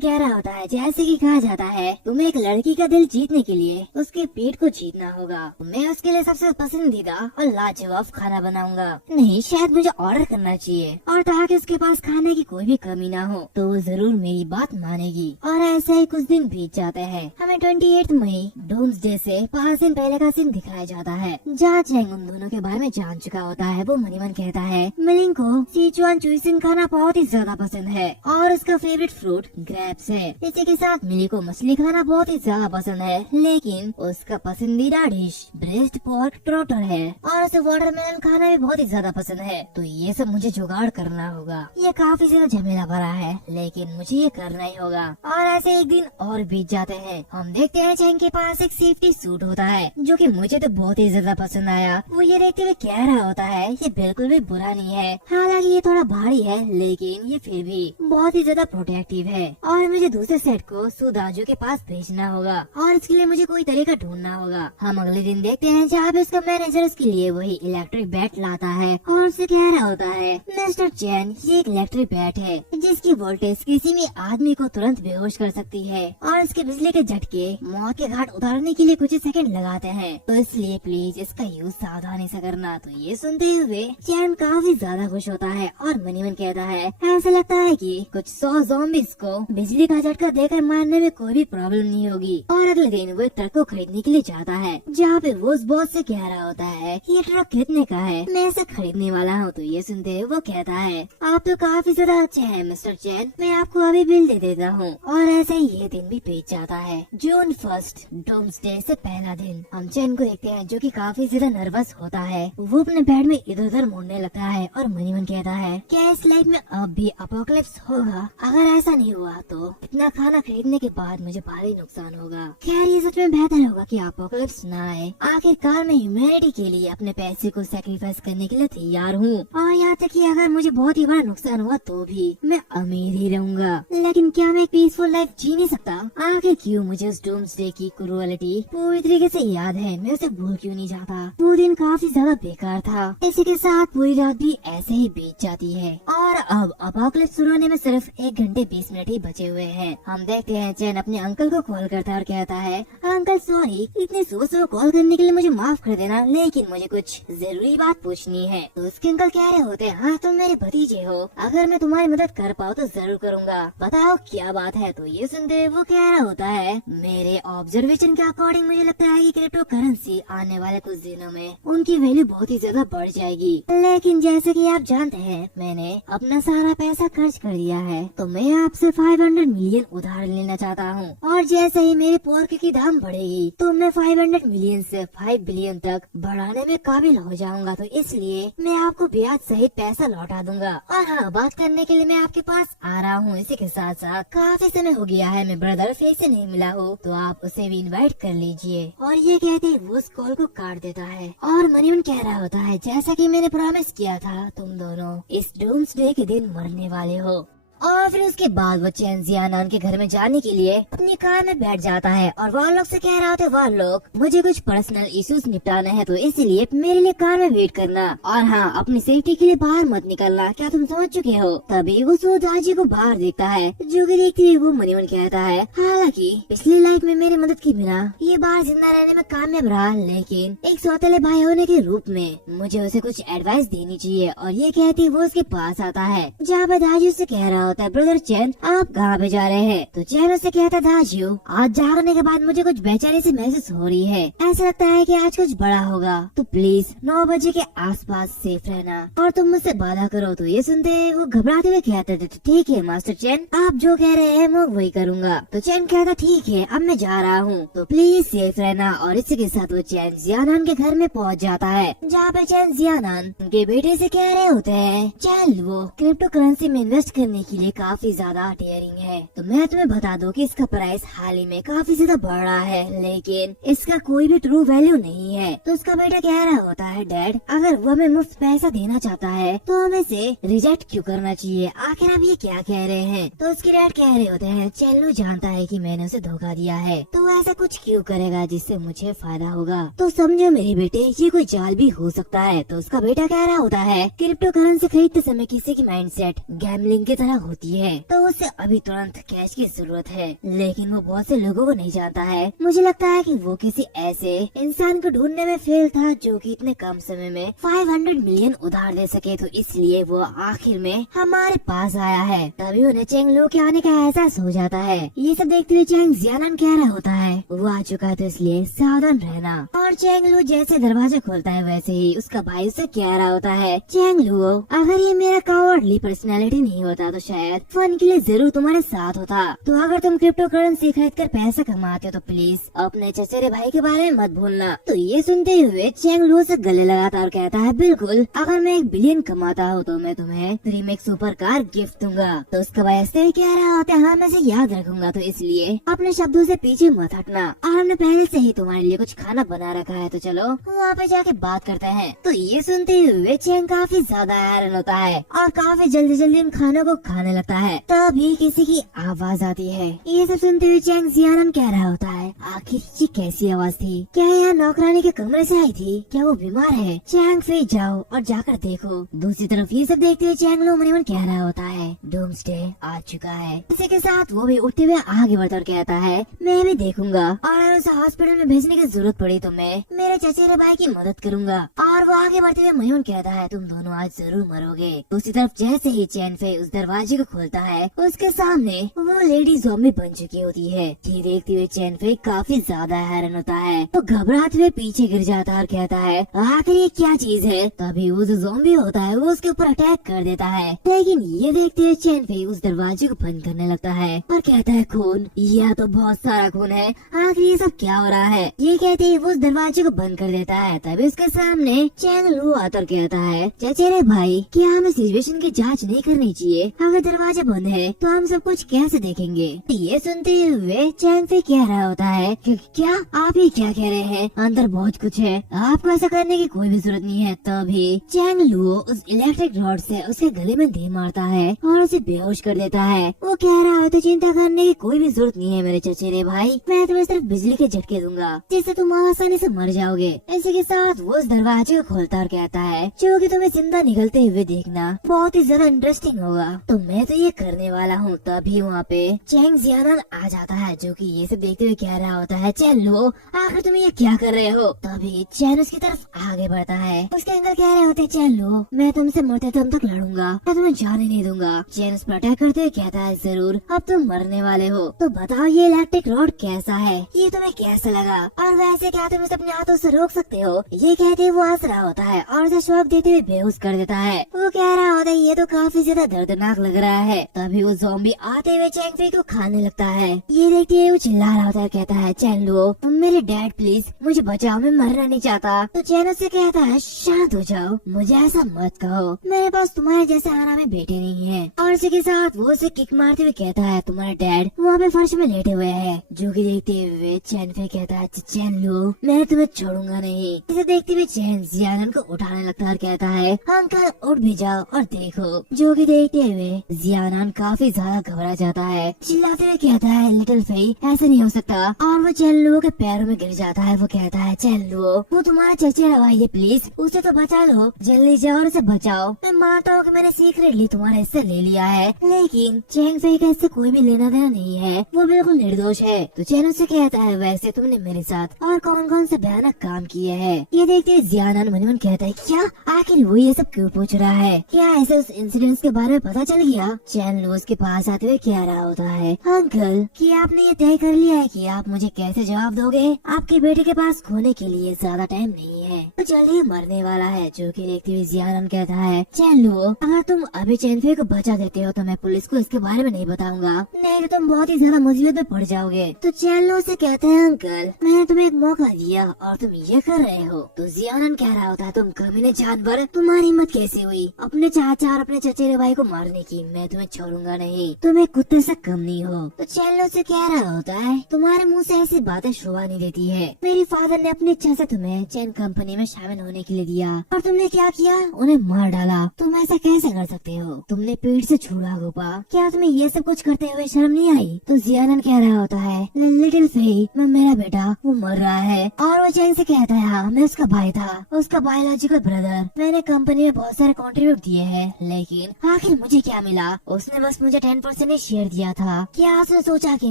कह रहा होता है, जैसे कि कहा जाता है, तुम्हें एक लड़की का दिल जीतने के लिए उसके पेट को जीतना होगा। मैं उसके लिए सबसे पसंदीदा और लाजवाब खाना बनाऊंगा। नहीं, शायद मुझे ऑर्डर करना चाहिए, और ताकि उसके पास खाने की कोई भी कमी ना हो तो वो जरूर मेरी बात मानेगी। और ऐसा ही कुछ दिन बीत जाते हैं। हमें 28 मई डूम्सडे से 5 दिन पहले का सीन दिखाया जाता है, जहाँ चैंग उन दोनों के बारे में जान चुका होता है। वो मनीमन कहता है मिलिंग को सिचुआन चुइसिन खाना बहुत ही ज्यादा पसंद है और उसका फेवरेट फ्रूट ग्रेप्स है। इसी के साथ मिली को मछली खाना बहुत ही ज्यादा पसंद है, लेकिन उसका पसंदीदा डिश ब्रेस्ट पोर्क ट्रोटर है और उसे वाटरमेलन खाना भी बहुत ही ज्यादा पसंद है। तो ये सब मुझे जुगाड़ करना होगा। ये काफी ज्यादा झमेला भरा है, लेकिन मुझे ये करना ही होगा। और ऐसे एक दिन और बीत जाते हैं। हम देखते हैं चैंग के पास एक सेफ्टी सूट होता है, जो कि मुझे तो बहुत ही ज्यादा पसंद आया। वो ये देखते हुए कह रहा होता है, ये बिल्कुल भी बुरा नहीं है। हालांकि ये थोड़ा भारी है, लेकिन ये फिर भी बहुत ही ज्यादा प्रोटेक्टिव है। और मुझे दूसरे सेट को सुदाजू के पास भेजना होगा और इसके लिए मुझे कोई तरीका ढूंढना होगा। हम अगले दिन देखते हैं जहाँ पे उसका मैनेजर उसके लिए वही इलेक्ट्रिक बैट लाता है और उसे कह रहा होता है, मिस्टर चैन, ये एक इलेक्ट्रिक बैट है जिसकी वोल्टेज किसी भी आदमी को तुरंत बेहोश कर सकती है और इसके बिजली के झटके मौत के घाट उतारने के लिए कुछ सेकंड लगाते हैं। तो इसलिए प्लीज इसका यूज सावधानी से करना। तो ये सुनते हुए चैन काफी ज्यादा खुश होता है और मनीमन कहता है, ऐसा लगता है कि कुछ 100 ज़ॉम्बीज़ को बिजली का झटका देकर मारने में कोई भी प्रॉब्लम नहीं होगी। और अगले दिन वो एक ट्रक को खरीदने के लिए जाता है, जहाँ पे वो उस बॉस से कह रहा होता है, ये ट्रक कितने का है, मैं इसे खरीदने वाला हूँ। तो ये सुनते हुए वो कहता है, आप तो काफी ज्यादा अच्छे हैं मिस्टर चैन, मैं आपको अभी बिल दे देता हूँ। और ऐसे ही ये दिन भी बीत जाता है। जून 1 डूम्सडे से पहला दिन। हम चैन को देखते हैं जो कि काफी ज्यादा नर्वस होता है। वो अपने बेड में इधर उधर मुड़ने लगता है और मनीमन कहता है, क्या इस लाइफ में अब भी अपोकलिप्स होगा? अगर ऐसा नहीं हुआ तो इतना खाना खरीदने के बाद मुझे भारी नुकसान होगा। खैर ये सच में बेहतर होगा कि अपोकलिप्स ना आए। आखिरकार मैं ह्यूमैनिटी के लिए अपने पैसे को सैक्रिफाइस करने के लिए तैयार हूँ, और यहाँ तक कि अगर मुझे बहुत ही बड़ा नुकसान हुआ तो भी मैं अमीर ही रहूंगा। लेकिन क्या मैं एक पीसफुल लाइफ जी नहीं सकता? आखिर क्यों मुझे उस डूम्सडे की क्रूरलिटी पूरी तरीके से याद है, मैं उसे भूल क्यों नहीं जाता? वो दिन काफी ज्यादा बेकार था। इसी के साथ पूरी रात भी ऐसे ही बीत जाती है और अब अपोकलिप्स शुरू होने में सिर्फ 1 घंटे 20 मिनट ही बचे हुए हैं। हम देखते हैं चैन अपने अंकल को कॉल करता है और कहता है, अंकल सॉरी, इतनी सुबह सुबह कॉल करने के लिए मुझे माफ कर देना, लेकिन मुझे कुछ जरूरी बात पूछनी है। तो उसके अंकल कह रहे होते हैं, हाँ तुम मेरे भतीजे हो, अगर मैं तुम्हारी मदद कर पाऊँ तो जरूर करूँगा, बताओ क्या बात है? तो ये सुनते वो कह रहा होता है, मेरे ऑब्जर्वेशन के अकॉर्डिंग मुझे लगता है कि क्रिप्टो करेंसी आने वाले कुछ दिनों में उनकी वैल्यू बहुत ही ज्यादा बढ़ जाएगी। लेकिन जैसे कि आप जानते हैं मैंने अपना सारा पैसा खर्च कर दिया है, तो मैं आपसे 500 मिलियन उधार लेना चाहता हूँ। और जैसे ही मेरे पोर्क की दाम बढ़ेगी तो मैं 500 मिलियन से 5 बिलियन तक बढ़ाने में काबिल हो जाऊंगा। तो इसलिए मैं आपको ब्याज सहित पैसा लौटा दूंगा। और हाँ, बात करने के लिए मैं आपके पास आ रहा हूँ। इसी के साथ साथ काफी समय हो गया है मैं ब्रदर फेस से नहीं मिला हूँ, तो आप उसे भी इनवाइट कर लीजिए। और ये कहते ही वो उस कॉल को काट देता है और मनीमन कह रहा होता है, जैसा कि मैंने प्रॉमिस किया था, तुम दोनों इस डूम्सडे के दिन मरने वाले हो। और फिर उसके बाद वो चैन जियानान के घर में जाने के लिए अपनी कार में बैठ जाता है और वह लोग से कह रहा होता है, वह लोग मुझे कुछ पर्सनल इश्यूज निपटाने हैं, तो इसलिए मेरे लिए कार में वेट करना, और हाँ अपनी सेफ्टी के लिए बाहर मत निकलना, क्या तुम समझ चुके हो? तभी वो सोदाजी को बाहर देखता है, जो कि देखते हुए वो मनीमन कहता है, हालांकि पिछली लाइफ में मेरी मदद के बिना ये बाहर जिंदा रहने में कामयाब रहा, लेकिन एक सौतेले भाई होने के रूप में मुझे उसे कुछ एडवाइस देनी चाहिए। और ये कहती वो उसके पास आता है, जहाँ पर दाजी उससे कह रहा होता है ब्रदर चैन आप कहाँ पे जा रहे हैं। तो चैन उससे कहता है दाजू आज जागने के बाद मुझे कुछ बेचैनी सी महसूस हो रही है, ऐसा लगता है कि आज कुछ बड़ा होगा, तो प्लीज 9 बजे के आसपास सेफ रहना और तुम मुझसे वादा करो। तो ये सुनते वो घबराते हुए कहते थे ठीक है मास्टर चैन आप जो कह रहे हैं मैं वही करूँगा। तो चैन कहता ठीक है अब मैं जा रहा हूँ, तो प्लीज सेफ रहना। और इसी के साथ वो चैन जियानान के घर में पहुँच जाता है, जहाँ पे चैन जियानान उनके बेटे से कह रहे होते हैं चैन वो क्रिप्टो करेंसी में इन्वेस्ट करने के लिए काफी ज्यादा डेयरिंग है। तो मैं तुम्हें बता दूं कि इसका प्राइस हाल ही में काफी ज्यादा बढ़ रहा है, लेकिन इसका कोई भी ट्रू वैल्यू नहीं है। तो उसका बेटा कह रहा होता है डैड अगर वो हमें मुफ्त पैसा देना चाहता है तो हमें से रिजेक्ट क्यों करना चाहिए, आखिर आप ये क्या कह रहे हैं। तो उसके डैड कह रहे होते हैं चैन जानता है कि मैंने उसे धोखा दिया है, तो वो ऐसा कुछ क्यों करेगा जिससे मुझे फायदा होगा। तो समझो मेरे बेटे ये कोई चाल भी हो सकता है। तो उसका बेटा कह रहा होता है क्रिप्टो करेंसी खरीदते समय किसी की माइंडसेट गैम्बलिंग की तरह होती है, तो उसे अभी तुरंत कैश की जरूरत है, लेकिन वो बहुत से लोगों को नहीं जानता है। मुझे लगता है कि वो किसी ऐसे इंसान को ढूंढने में फेल था जो कि इतने कम समय में 500 मिलियन उधार दे सके, तो इसलिए वो आखिर में हमारे पास आया है। तभी उन्हें चेंग लो के आने का एहसास हो जाता है। ये सब देखते हुए चेंग जियानान कह रहा होता है वो आ चुका है तो इसलिए सावधान रहना। और चेंग लो जैसे दरवाजा खोलता है वैसे ही उसका भाई उसे कह रहा होता है चेंग लो अगर ये मेरा कावर्डली पर्सनैलिटी नहीं होता तो शायद फन के लिए जरूर तुम्हारे साथ होता। तो अगर तुम क्रिप्टो करेंसी खरीद कर पैसा कमाते हो तो प्लीज अपने चचेरे भाई के बारे में मत भूलना। तो ये सुनते हुए चेंग लो से गले लगाता और कहता है बिल्कुल अगर मैं 1 बिलियन कमाता हूँ तो मैं तुम्हें ड्रीम एक सुपर कार गिफ्ट दूंगा। तो उसका भाई ऐसे ही कह रहा होता है हाँ मैं इसे याद रखूंगा, तो इसलिए अपने शब्दों से पीछे मत हटना और हमने पहले से ही तुम्हारे लिए कुछ खाना बना रखा है, तो चलो वहाँ पे जाके बात करते हैं। तो ये सुनते हुए चेंग काफी ज्यादा हैरान होता है और काफी जल्दी जल्दी उन खानों को खाने लगता है। तभी किसी की आवाज आती है। ये सब सुनते हुए चेंग जियानान कह रहा होता है आखिर ये कैसी आवाज थी, क्या यहाँ नौकरानी के कमरे से आई थी, क्या वो बीमार है। चेंग फिर जाओ और जाकर देखो। दूसरी तरफ ये सब देखते हुए चेंग लो मन ही मन कह रहा होता है डूम्सडे आ चुका है। इसी के साथ वो भी उठते हुए आगे बढ़ता और कहता है मैं भी देखूंगा और अगर उसे हॉस्पिटल में भेजने की जरूरत पड़ी तो मैं मेरे चचेरे भाई की मदद करूंगा। और वो आगे बढ़ते हुए मयून कहता है तुम दोनों आज जरूर मरोगे। दूसरी तरफ जैसे ही चैन फे उस दरवाजे को खोलता है उसके सामने वो लेडी ज़ॉम्बी बन चुकी होती है। ये देखते हुए चैन फे काफी ज्यादा हैरान होता है, तो घबराते हुए पीछे गिर जाता है और कहता है आखिर ये क्या चीज है। तभी वो जो ज़ॉम्बी होता है वो उसके ऊपर अटैक कर देता है, लेकिन ये देखते हुए चैन फे उस दरवाजे को बंद करने लगता है और कहता है खून, यह तो बहुत सारा खून है, आखिर ये सब क्या हो रहा है। ये कहते ही वो उस दरवाजे को बंद कर देता है। तभी उसके सामने चैंग लू आता और कहता है चचेरे भाई क्या हमें सिचुएशन की जांच नहीं करनी चाहिए, अगर दरवाजा बंद है तो हम सब कुछ कैसे देखेंगे। ये सुनते हुए चैंग फे कह रहा होता है कि क्या आप ये क्या कह रहे हैं, अंदर बहुत कुछ है, आपको ऐसा करने की कोई भी जरूरत नहीं है। तभी चैंग लू उस इलेक्ट्रिक रॉड से उसके गले में दे मारता है और उसे बेहोश कर देता है। वो कह रहा होता चिंता करने की कोई भी जरूरत नहीं है मेरे चचेरे भाई, मैं तुम्हें सिर्फ बिजली के झटके दूंगा जिससे तुम आसानी से मर जाओगे। इसी के साथ वो उस दरवाजे को खोलता और कहता है जो कि तुम्हें जिंदा निकलते हुए देखना बहुत ही ज्यादा इंटरेस्टिंग होगा, तो मैं तो ये करने वाला हूँ। तभी वहाँ पे चैंग जियानान आ जाता है जो कि ये सब देखते हुए कह रहा होता है चैन लो आखिर तुम ये क्या कर रहे हो। तभी चैन उसकी तरफ आगे बढ़ता है। उसके अंकल कह रहे होते चैन लो मैं तुमसे मरते दम तक लड़ूंगा, मैं तुम्हें जाने नहीं दूंगा। चैन उस पर अटैक करते हुए कहता है जरूर अब तुम मरने वाले हो, तो बताओ ये इलेक्ट्रिक रॉड कैसा है, ये तुम्हें कैसा लगा और वैसे क्या तुम इसे अपने हाथों से रोक सकते हो। ये कहते वो हंस रहा होता है और उसे शॉक देते हुए बेहोश कर देता है। वो कह रहा होता है ये तो काफी ज्यादा दर्दनाक लग रहा है। तभी वो ज़ॉम्बी आते हुए चैंग फे को खाने लगता है। ये देखते हुए वो चिल्ला रहा होता है कहता है चैन लो तुम मेरे डैड प्लीज मुझे बचाओ, मैं मरना नहीं चाहता। तो चैन उससे कहता है शांत हो जाओ, मुझे ऐसा मत कहो, मेरे पास तुम्हारे जैसे हरामी बेटे नहीं है। और इसी के साथ वो उसे किक मारते हुए कहता है तुम्हारा डैड वहाँ पे फर्श में लेटे हुए है। जो कि देखते हुए चैन फे कहता है चैन लो मैं तुम्हें छोड़ूंगा नहीं। इसे देखते हुए चैन जियानान को उठाने लगता है और कहता है अंकल उठ भी जाओ और देखो। जो कि देखते हुए जियानान काफी ज्यादा घबरा जाता है, चिल्लाते हुए कहता है लिटिल फे ऐसे नहीं हो सकता। और वो चैन लो के पैरों में गिर जाता है। वो कहता है चैन लो वो तुम्हारा चचेरा भाई है, प्लीज उसे तो बचा लो, जल्दी जाओ और उसे बचाओ। मैं मानता हूँ कि मैंने सीक्रेटली तुम्हारे हिस्से ले लिया है, लेकिन चैंग फे का इससे कोई भी लेना देना नहीं है, वो बिल्कुल निर्दोष है। तो चैन उससे कहता है वैसे तुमने मेरे साथ और कौन कौन से भयानक काम किए हैं। ये देखते हुए जियानान मन मन कहता है क्या आखिर वो ये सब क्यों पूछ रहा है, क्या ऐसे उस इंसिडेंट के बारे में पता चल गया भैया। चैन लू उसके पास आते हुए कह रहा होता है, अंकल कि आपने ये तय कर लिया है कि आप मुझे कैसे जवाब दोगे? आपके बेटे के पास खोने के लिए ज्यादा टाइम नहीं है, तो जल्द ही मरने वाला है। जो कि देखते हुए जियानन कहता है, चैन लू अगर तुम अभी चैनफे को बचा देते हो तो मैं पुलिस को इसके बारे में नहीं बताऊंगा, नहीं तो तुम बहुत ही ज्यादा मुसीबत में पड़ जाओगे। तो चैन लू से कहते हैं, अंकल मैंने तुम्हें एक मौका दिया और तुम ये कर रहे हो। तो जियानन कह रहा होता है, तुम कमीने जानवर, तुम्हारी हिम्मत कैसे हुई अपने चाचा और अपने चचेरे भाई को मारने की? मैं तुम्हें छोड़ूंगा नहीं, तुम एक कुत्ते से कम नहीं हो। तो चैन लू से कह रहा होता है, तुम्हारे मुंह से ऐसी बातें शोभा नहीं देती है। मेरी फादर ने अपनी इच्छा से तुम्हें चैन कंपनी में शामिल होने के लिए दिया और तुमने क्या किया? उन्हें मार डाला। तुम ऐसा कैसे कर सकते हो? तुमने पेट से छुड़ा गोपा, क्या तुम्हें ये सब कुछ करते हुए शर्म नहीं आई? तो जियानन कह रहा होता है, लिटिल फेई, मैं मेरा बेटा वो मर रहा है। और वो चैन से कहता है, हाँ मैं उसका भाई था, उसका बायोलॉजिकल ब्रदर। मैंने कंपनी में बहुत सारे कंट्रीब्यूट दिए हैं, लेकिन आखिर मुझे क्या मिला? उसने बस मुझे 10% ही शेयर दिया था। क्या उसने सोचा कि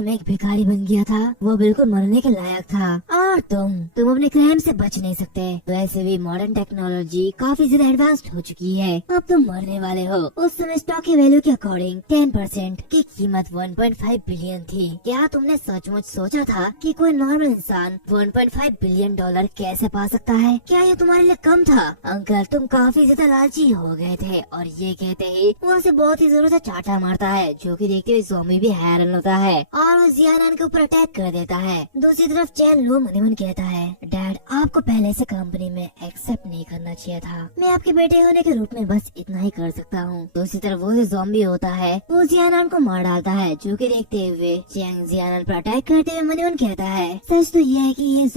मैं एक भिखारी बन गया था? वो बिल्कुल मरने के लायक था। और तुम अपने क्राइम से बच नहीं सकते। वैसे भी मॉडर्न टेक्नोलॉजी काफी ज्यादा एडवांस्ड हो चुकी है, अब तुम मरने वाले हो। उस समय स्टॉक की वैल्यू के अकॉर्डिंग 10% की कीमत 1.5 बिलियन थी। क्या तुमने सचमुच सोचा था कि कोई नॉर्मल इंसान 1.5 बिलियन डॉलर कैसे पा सकता है? क्या ये तुम्हारे लिए कम था? अंकल तुम काफी ज्यादा लालची हो गए थे। और ये कहते ही वो उसे बहुत ही जोरों से चाटा मारता है, जो कि देखते हुए ज़ॉम्बी भी हैरान होता है और वो जियानन के ऊपर अटैक कर देता है। दूसरी तरफ चैन लू मनी मन कहता है, डैड आपको पहले से कंपनी में एक्सेप्ट नहीं करना चाहिए था। मैं आपके बेटे होने के रूप में बस इतना ही कर सकता हूँ। दूसरी तरफ वो जो ज़ॉम्बी होता है वो जियानन को मार डालता है, जो कि देखते हुए चैंग जियानन पर अटैक करते हुए मनी मन कहता है, सच तो ये है कि ये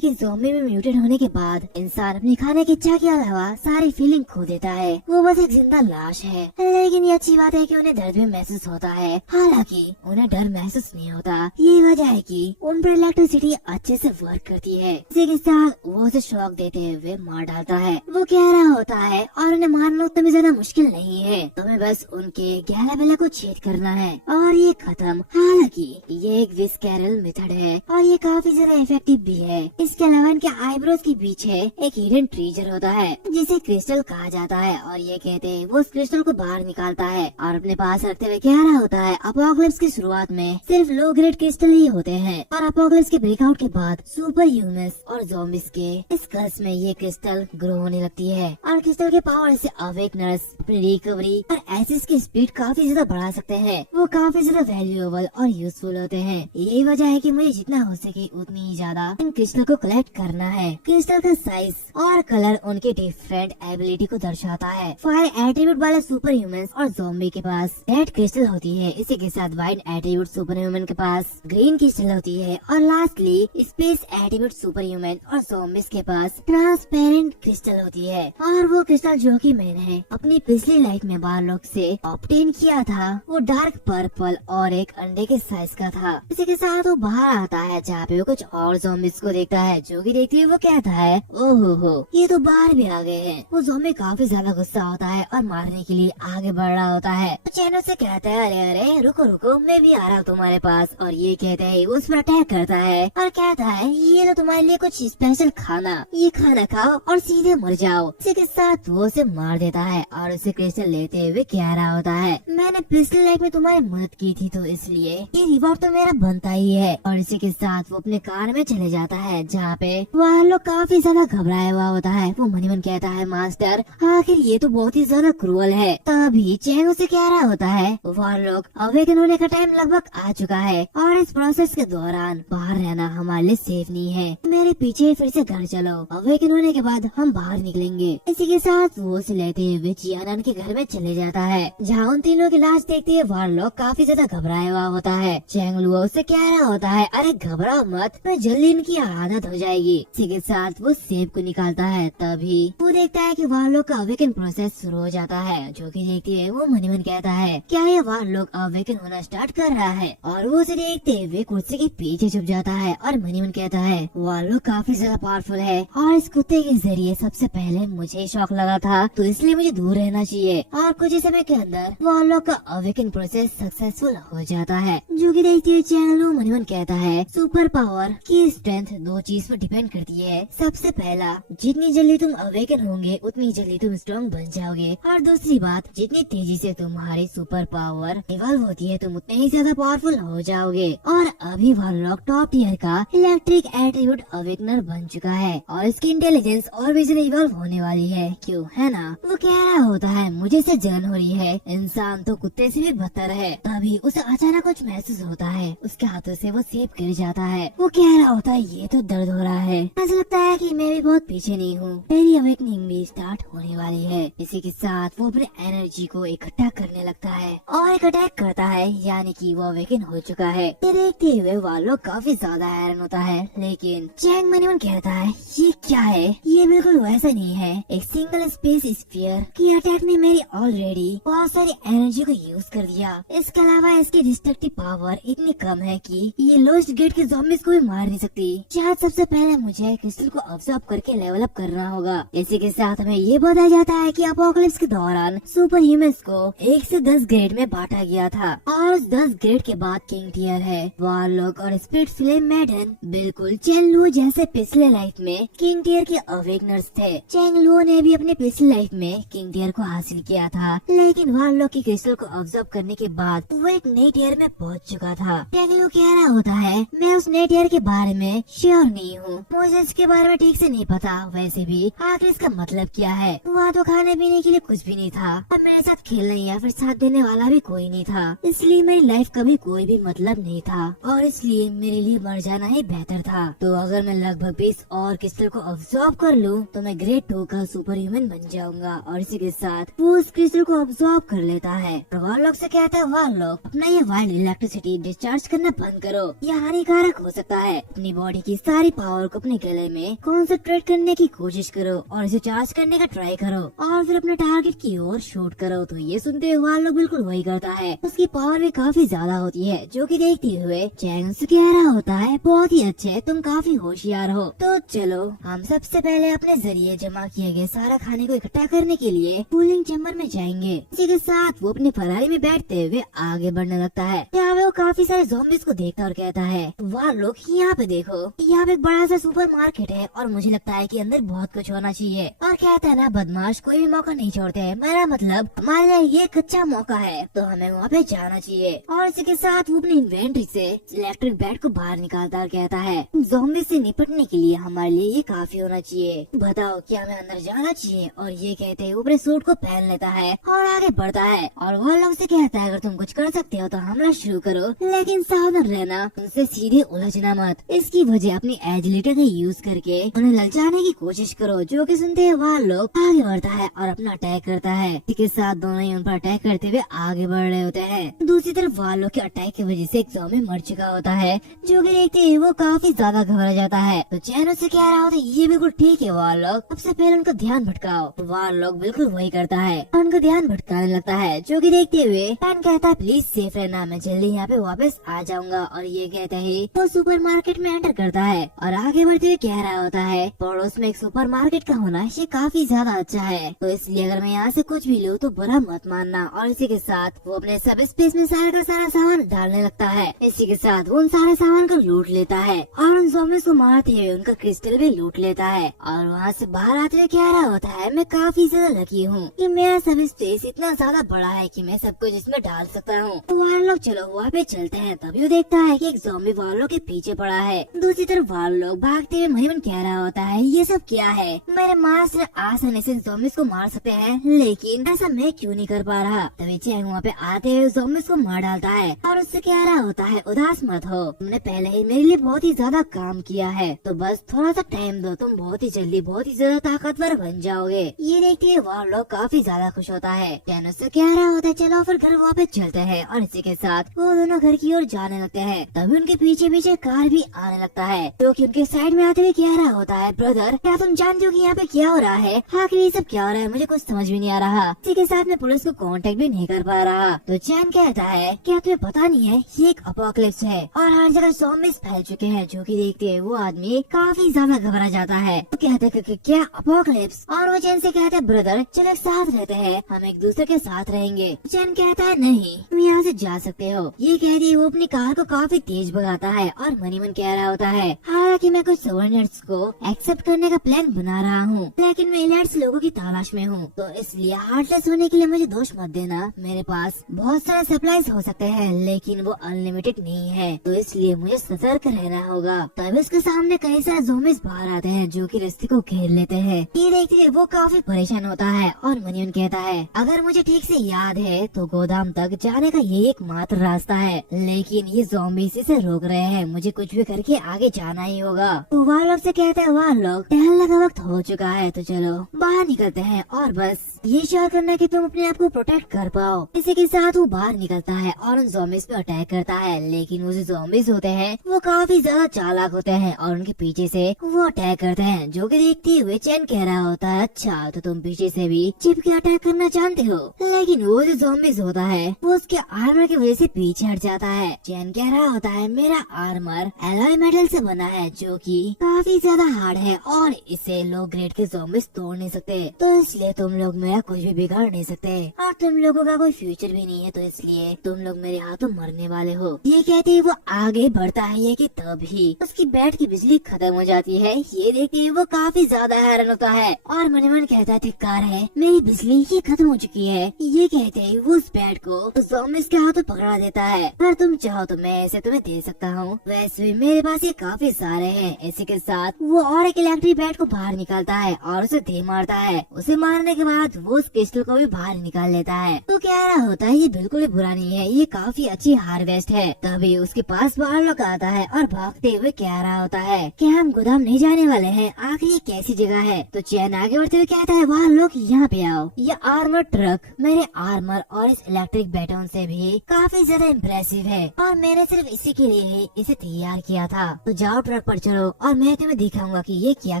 ज़ॉम्बी में म्यूटेट होने के बाद इंसान अपनी खाने की इच्छा के अलावा सारी फीलिंग खो देता है। वो बस एक जिंदा लाश है। लेकिन ये अच्छी बात है कि उन्हें दर्द भी महसूस होता है, हालांकि उन्हें डर महसूस नहीं होता। ये वजह है कि उन पर इलेक्ट्रिसिटी अच्छे से वर्क करती है। इसी के साथ वो उसे शॉक देते हुए मार डालता है। वो कह रहा होता है, और उन्हें मारना उतना भी ज्यादा मुश्किल नहीं है, तुम्हें बस उनके गहरा बेला को छेद करना है और ये खत्म। हालांकि ये एक विस्कैरल मेथड है और ये काफी ज्यादा इफेक्टिव भी है। इसके अलावा इनके आईब्रोज के पीछे एक हिडन ट्रेजर होता है जिसे क्रिस्टल कहा जाता है। और ये कहते हैं वो उस क्रिस्टल को बाहर निकालता है और अपने पास रखते हुए कह रहा होता है, अपोकलिप्स की शुरुआत में सिर्फ लो ग्रेड क्रिस्टल ही होते हैं और अपोकलिप्स के ब्रेकआउट के बाद सुपर ह्यूमंस और ज़ॉम्बीज के स्कल्स में ये क्रिस्टल ग्रो होने लगती है और क्रिस्टल के पावर से अवेकनर्स अपनी रिकवरी और एक्सेस की स्पीड काफी ज्यादा बढ़ा सकते हैं। वो काफी ज्यादा वैल्यूएबल और यूजफुल होते हैं। यही वजह है कि मुझे जितना हो सके उतनी ही ज्यादा इन क्रिस्टल को कलेक्ट करना है। क्रिस्टल का साइज और कलर उनके डिफरेंट एबिलिटी को दर्शाता है। फायर एट्रीब्यूट वाले सुपर ह्यूमंस और ज़ॉम्बी के पास रेड क्रिस्टल होती है, इसी के साथ व्हाइट एट्रीब्यूट सुपर ह्यूमन के पास ग्रीन क्रिस्टल होती है और lastly space attribute super human और ज़ॉम्बीज के पास ट्रांसपेरेंट क्रिस्टल होती है। और वो क्रिस्टल जो कि मैंने अपनी पिछली लाइफ में बारलॉक से ऑब्टेन किया था वो डार्क पर्पल और एक अंडे के साइज का था। इसी के साथ वो बाहर आता है जहाँ पे वो कुछ और ज़ॉम्बीज को देखता है, जो कि देखते हुए वो कहता है, ओहो हो ये तो बाहर भी आ गए हैं। वो ज़ॉम्बी काफी ज्यादा गुस्सा होता है और मारने के लिए आगे बढ़ रहा होता है। तो चैनो से कहता है, अरे अरे रुको रुको मैं भी आ रहा हूँ तुम्हारे पास। और ये कहते हैं उस पर अटैक करता है और कहता है, ये लो तुम्हारे लिए कुछ स्पेशल खाना, ये खाना खाओ और सीधे मर जाओ। इसी के साथ वो उसे मार देता है और उसे क्रिस्टल लेते हुए कह रहा होता है, मैंने पिछली लाइफ में तुम्हारी मदद की थी तो इसलिए ये रिवॉर्ड तो मेरा बनता ही है। और इसी के साथ वो अपने कार में चले जाता है जहाँ पे वह लोग काफी ज्यादा घबराया हुआ होता है। वो मनी मन कहता है, मास्टर आखिर ये तो बहुत ही ज्यादा क्रूअल है। तभी चैंग उसे कह रहा होता है, वह लोग अवेकन होने का टाइम लगभग आ चुका है और इस प्रोसेस के दौरान बाहर रहना हमारे लिए सेफ नहीं है। मेरे पीछे फिर से घर चलो, अवेकन होने के बाद हम बाहर निकलेंगे। इसी के साथ वो उसे लेते हुए जियानन के घर में चले जाता है जहाँ उन तीनों की लाश देखते हुए वह लोग काफी ज्यादा घबराया हुआ होता है। चैंग लुओ उसे कह रहा होता है, अरे घबराओ मत, मैं जल्दी इनकी आदत हो जाएगी। इसी के साथ वो सेब को निकालता है। तभी वो देखता है कि वह लोग का अवेकन प्रोसेस शुरू हो जाता है, जो कि देखती है वो मनी मन कहता है, क्या ये वह लोग अवेकन होना स्टार्ट कर रहा है। और वो उसे देखते हुए कुर्सी के पीछे छुप जाता है और मनी मन कहता है, वह लोग काफी ज्यादा पावरफुल है और इस कुत्ते के जरिए सबसे पहले मुझे शौक लगा था तो इसलिए मुझे दूर रहना चाहिए। और कुछ ही समय के अंदर वह लोग का अवेकन प्रोसेस सक्सेसफुल हो जाता है, जो कि देखती हुई चैंग लू मनी मन कहता है, सुपर पावर की स्ट्रेंथ दो चीज पर डिपेंड करती है। सबसे पहला, जितनी जल्दी तुम अवेकन होंगे उतनी जल्दी तुम स्ट्रॉन्ग बन जाओगे और दूसरी बात, जितनी तेजी से तुम्हारी सुपर पावर इवॉल्व होती है तुम उतने ही ज्यादा पावरफुल हो जाओगे। और अभी वार्लॉक टॉप टियर का इलेक्ट्रिक एट्रीब्यूट अवेकनर बन चुका है और इसकी इंटेलिजेंस और भी ज्यादा इवॉल्व होने वाली है, क्यों है ना। वो कह रहा होता है मुझे से जलन हो रही है, इंसान तो कुत्ते से भी बदतर है। तभी उसे अचानक कुछ महसूस होता है, उसके हाथों से वो सेब गिर जाता है। वो कह रहा होता है ये तो दर्द हो रहा है, ऐसा लगता है कि मैं भी बहुत पीछे नहीं हूँ, मेरी अवेकनिंग भी स्टार्ट होने वाली है। इसी के साथ वो अपने एनर्जी को इकट्ठा करने लगता है और एक अटैक करता है, यानी कि वो अवेकन हो चुका है। ये देखते हुए वार्लॉक काफी ज्यादा हैरान होता है, लेकिन चैंग मनीमन कहता है ये क्या है, ये बिल्कुल वैसा नहीं है। एक सिंगल स्पेस स्फीयर की अटैक ने मेरी ऑलरेडी बहुत सारी एनर्जी को यूज कर दिया। इसके अलावा इसकी डिस्ट्रक्टिव पावर इतनी कम है कि ये लोस्ट गेट के ज़ॉम्बीज़ को भी मार नहीं सकती। शायद सबसे पहले मुझे क्रिस्टल को ऑब्जर्व करके लेवल अप करना होगा। इसी के साथ हमें ये बताया जाता है कि अपोकलिप्स के दौरान सुपर ह्यूमंस को 1 से 10 ग्रेड में बांटा गया था और उस 10 ग्रेड के बाद किंग टियर है। वार्लॉक और स्पिरिट फ्लेम मैडन बिल्कुल चेंग लुओ जैसे पिछले लाइफ में किंग टियर के अवेकनर्स थे। चेंग लुओ ने भी अपने पिछले लाइफ में किंग टियर को हासिल किया था, लेकिन वार्लॉक की क्रिस्टल को ऑब्जर्व करने के बाद वो एक नई टियर में पहुंच चुका था। चेंग लुओ कह रहा होता है मैं उस नई टियर के बारे में श्योर नहीं हूँ, मुझे इसके बारे में ठीक से नहीं पता। वैसे भी आखिर इसका मतलब क्या है, वहाँ तो खाने पीने के लिए कुछ भी नहीं था और मेरे साथ खेलने या फिर साथ देने वाला भी कोई नहीं था, इसलिए मेरी लाइफ का भी कोई भी मतलब नहीं था और इसलिए मेरे लिए मर जाना ही बेहतर था। तो अगर मैं लगभग 20 और क्रिस्टल को ऑब्जर्व कर लूँ तो मैं ग्रेड 2 का सुपर ह्यूमन बन जाऊंगा। और इसी के साथ वो उस क्रिस्टल को ऑब्जर्व कर लेता है। वार्लॉक से कहता है वार्लॉक अपना ये वाइल्ड इलेक्ट्रिसिटी डिस्चार्ज करना बंद करो, यह हानिकारक हो सकता है। अपनी बॉडी की सारी पावर को अपने गले में कॉन्सेंट्रेट करने की कोशिश करो और इसे चार्ज करने का ट्राई करो और फिर अपने टारगेट की ओर शूट करो। तो ये सुनते हुए वार्लॉक बिल्कुल वही करता है। उसकी पावर भी काफी ज्यादा होती है, जो कि देखते हुए चैंग से कह रहा होता है बहुत ही अच्छे, तुम काफी होशियार हो। तो चलो हम सबसे पहले अपने जरिए जमा किए गए सारा खाने को इकट्ठा करने के लिए कूलिंग चैम्बर में जाएंगे। इसी के साथ वो अपनी फरारी में बैठते हुए आगे बढ़ने लगता है। यहाँ पे वो काफी सारे ज़ॉम्बीज़ को देखता और कहता है वार्लॉक यहाँ पे देखो, यहाँ पे एक बड़ा सा सुपर मार्केट है और मुझे लगता है कि अंदर बहुत कुछ होना चाहिए। और कहता है ना बदमाश कोई भी मौका नहीं छोड़ते हैं, मेरा मतलब हमारे लिए ये एक अच्छा मौका है तो हमें वहाँ पे जाना चाहिए। और इसी के साथ वो अपनी इन्वेंट्री से इलेक्ट्रिक बैट को बाहर निकालता और कहता है ज़ॉम्बीज़ से निपटने के लिए हमारे लिए ये काफी होना चाहिए, बताओ क्या हमें अंदर जाना चाहिए। और ये कहते हुए अपने सूट को पहन लेता है और आगे बढ़ता है और वार्लॉक से कहता है अगर तुम कुछ कर सकते हो तो हमला शुरू करो, लेकिन सावधान रहना, उनसे सीधे उलझना मत। इसकी वजह अपनी एजिलिटी का यूज करके उन्हें ललचाने की कोशिश करो। जो कि सुनते हुए वार्लॉक आगे बढ़ता है और अपना अटैक करता है। इसी के साथ दोनों ही उन पर अटैक करते हुए आगे बढ़ रहे होते हैं। दूसरी तरफ वार्लॉक के अटैक की वजह से एक ज़ॉम्बी मर चुका होता है, जो कि देखते ही वो काफी ज्यादा घबरा जाता है। तो चैन उससे कह रहा होता है ये बिल्कुल ठीक है वार्लॉक, सबसे पहले उनका ध्यान भटकाओ। तो वार्लॉक बिल्कुल वही करता है और उनका ध्यान भटकाने लगता है। जो कि देखते हुए चैन कहता है प्लीज सेफ रहना, मैं जल्दी यहाँ पे वापस आ जाऊंगा। और ये कहते ही वो सुपर मार्केट में एंटर करता है और आगे बढ़ते हुए कह रहा होता है पड़ोस में एक सुपर मार्केट का होना ये काफी ज्यादा अच्छा है, तो इसलिए अगर मैं यहाँ से कुछ भी लूँ तो बुरा मत मानना। और इसी के साथ वो अपने सब स्पेस में सारा का सारा सामान डालने लगता है। इसी के साथ वो उन सारे सामान को लूट लेता है और उन ज़ॉम्बीज़ को मारते हुए उनका क्रिस्टल भी लूट लेता है। और वहाँ से बाहर आते हुए कह रहा होता है मैं काफी ज्यादा लकी हूँ कि मेरा सब स्पेस इतना ज्यादा बड़ा है कि मैं सब कुछ इसमें डाल सकता हूँ। तो वार्लॉक चलो वहाँ पे चलते हैं। तभी वो देखता है कि एक ज़ॉम्बी वार्लॉक के पीछे पड़ा है। दूसरी तरफ वार्लॉक भागते हुए मनीमन कह रहा होता है ये सब क्या है, मेरे मास्टर आसानी से ज़ॉम्बीज़ को मार सकते हैं, लेकिन ऐसा मैं क्यों नहीं कर पा रहा। तभी चैंग वहाँ पे आते हुए ज़ॉम्बीज़ को मार डालता है और उससे कह रहा होता है उदास मत हो, तुमने पहले ही मेरे लिए बहुत ही ज्यादा काम किया है, तो बस थोड़ा सा टाइम दो, तुम बहुत ही जल्दी बहुत ही ज्यादा ताकतवर बन जाओगे। ये देखते हुए वार्लॉक काफी ज्यादा खुश होता है। चैन उससे कह रहा होता है चलो फिर घर वापस चलते हैं। और इसी के साथ वो दोनों घर की ओर जाने लगते हैं। तभी उनके पीछे पीछे कार भी आने लगता है, जो कि उनके साइड में आते हुए कह रहा होता है ब्रदर क्या तुम जानते हो कि यहाँ पे क्या हो रहा है, आखिर ये सब क्या हो रहा है, मुझे कुछ समझ भी नहीं आ रहा। इसी के साथ मैं पुलिस को कांटेक्ट भी नहीं कर पा रहा। तो चैन कहता है क्या तुम्हें पता नहीं है ये एक अपोकलिप्स है और हर जगह ज़ॉम्बीज़ फैल चुके हैं। जो कि देखते हैं वो आदमी काफी ज्यादा घबरा जाता है। वो कहते हैं कि क्या अपोकलिप्स, और वो चैन से कहता है ब्रदर चलो एक साथ रहते हैं, हम एक दूसरे के साथ रहेंगे। चैन कहता है नहीं तुम यहाँ से जा सकते हो। ये कहती है वो अपनी कार को काफी तेज भगाता है और मनीमन कह रहा होता है हाँ हालांकि मैं कुछ सबऑर्डिनेट्स को एक्सेप्ट करने का प्लान बना रहा हूँ, लेकिन मैं एलिट्स लोगों की तलाश में हूँ, तो इसलिए हार्टलेस होने के लिए मुझे दोष मत देना। मेरे पास बहुत सारे सप्लाईज हो सकते हैं, लेकिन वो अनलिमिटेड नहीं है, तो इसलिए मुझे सतर्क रहना होगा। तभी उसके सामने कई सारे ज़ॉम्बीज़ बाहर आते हैं जो कि रस्ते को घेर लेते हैं। ये देखते वो काफी परेशान होता है और मनियन कहता है, अगर मुझे ठीक से याद है तो गोदाम तक जाने का यही एकमात्र रास्ता है, लेकिन ये ज़ॉम्बीज़ इसे रोक रहे हैं, मुझे कुछ भी करके आगे जाना ही होगा। तो वह लोग से कहते हैं, वह लोग टहलने का वक्त हो चुका है, तो चलो बाहर निकलते हैं और बस ये श्योर करना कि तुम अपने आप को प्रोटेक्ट कर पाओ। इसी के साथ वो बाहर निकलता है और उन ज़ॉम्बीज़ पे अटैक करता है, लेकिन वो जो ज़ॉम्बीज़ होते हैं वो काफी ज्यादा चालाक होते हैं और उनके पीछे से वो अटैक करते हैं, जो कि देखते हुए चैन कह रहा होता है, अच्छा तो तुम पीछे से भी चिप के अटैक करना जानते हो। लेकिन वो जो ज़ॉम्बीज़ होता है वो उसके आर्मर की वजह से पीछे हट जाता है। चैन कह रहा होता है, मेरा आर्मर एलॉय मेटल से बना है, जो कि काफी ज्यादा हार्ड है और इसे लो ग्रेड के ज़ॉम्बीज़ तोड़ नहीं सकते, तो इसलिए तुम लोग मेरा कुछ भी बिगाड़ नहीं सकते और तुम लोगों का कोई फ्यूचर भी नहीं है, तो इसलिए तुम लोग मेरे हाथों मरने वाले हो। ये कहते ही वो आगे बढ़ता है, ये कि तभी उसकी बैट की बिजली खत्म हो जाती है। ये देखते ही वो काफी ज्यादा हैरान होता है और मन ही मन कहता है, धिक्कार है, मेरी बिजली ये खत्म हो चुकी है। ये कहते ही वो उस बैट को उस ज़ॉम्बीज़ के हाथों पकड़ा देता है। अगर तुम चाहो तो मैं ऐसे तुम्हें दे सकता हूँ, वैसे भी मेरे पास ये काफी सारे हैं। इसी के साथ वो और एक इलेक्ट्रिक बैट को बाहर निकालता है और उसे दे मारता है। उसे मारने के बाद वो उस क्रिस्टल को भी बाहर निकाल लेता है। तो कह रहा होता है, ये बिल्कुल भी बुरा नहीं है, ये काफी अच्छी हार्वेस्ट है। तभी उसके पास बाहर लोग आता है और भागते हुए कह रहा होता है कि हम गोदाम नहीं जाने वाले हैं, आखिर ये कैसी जगह है। तो चैन आगे बढ़ते हुए कहता है, वहाँ लोग यहाँ पे आओ, ये आर्मर ट्रक मेरे आर्मर और इस इलेक्ट्रिक बैटन से भी काफी ज्यादा इम्प्रेसिव है और मैंने सिर्फ इसी के लिए ही इसे तैयार किया था। तो जाओ ट्रक पर चलो और मैं तुम्हें दिखाऊंगा कि ये क्या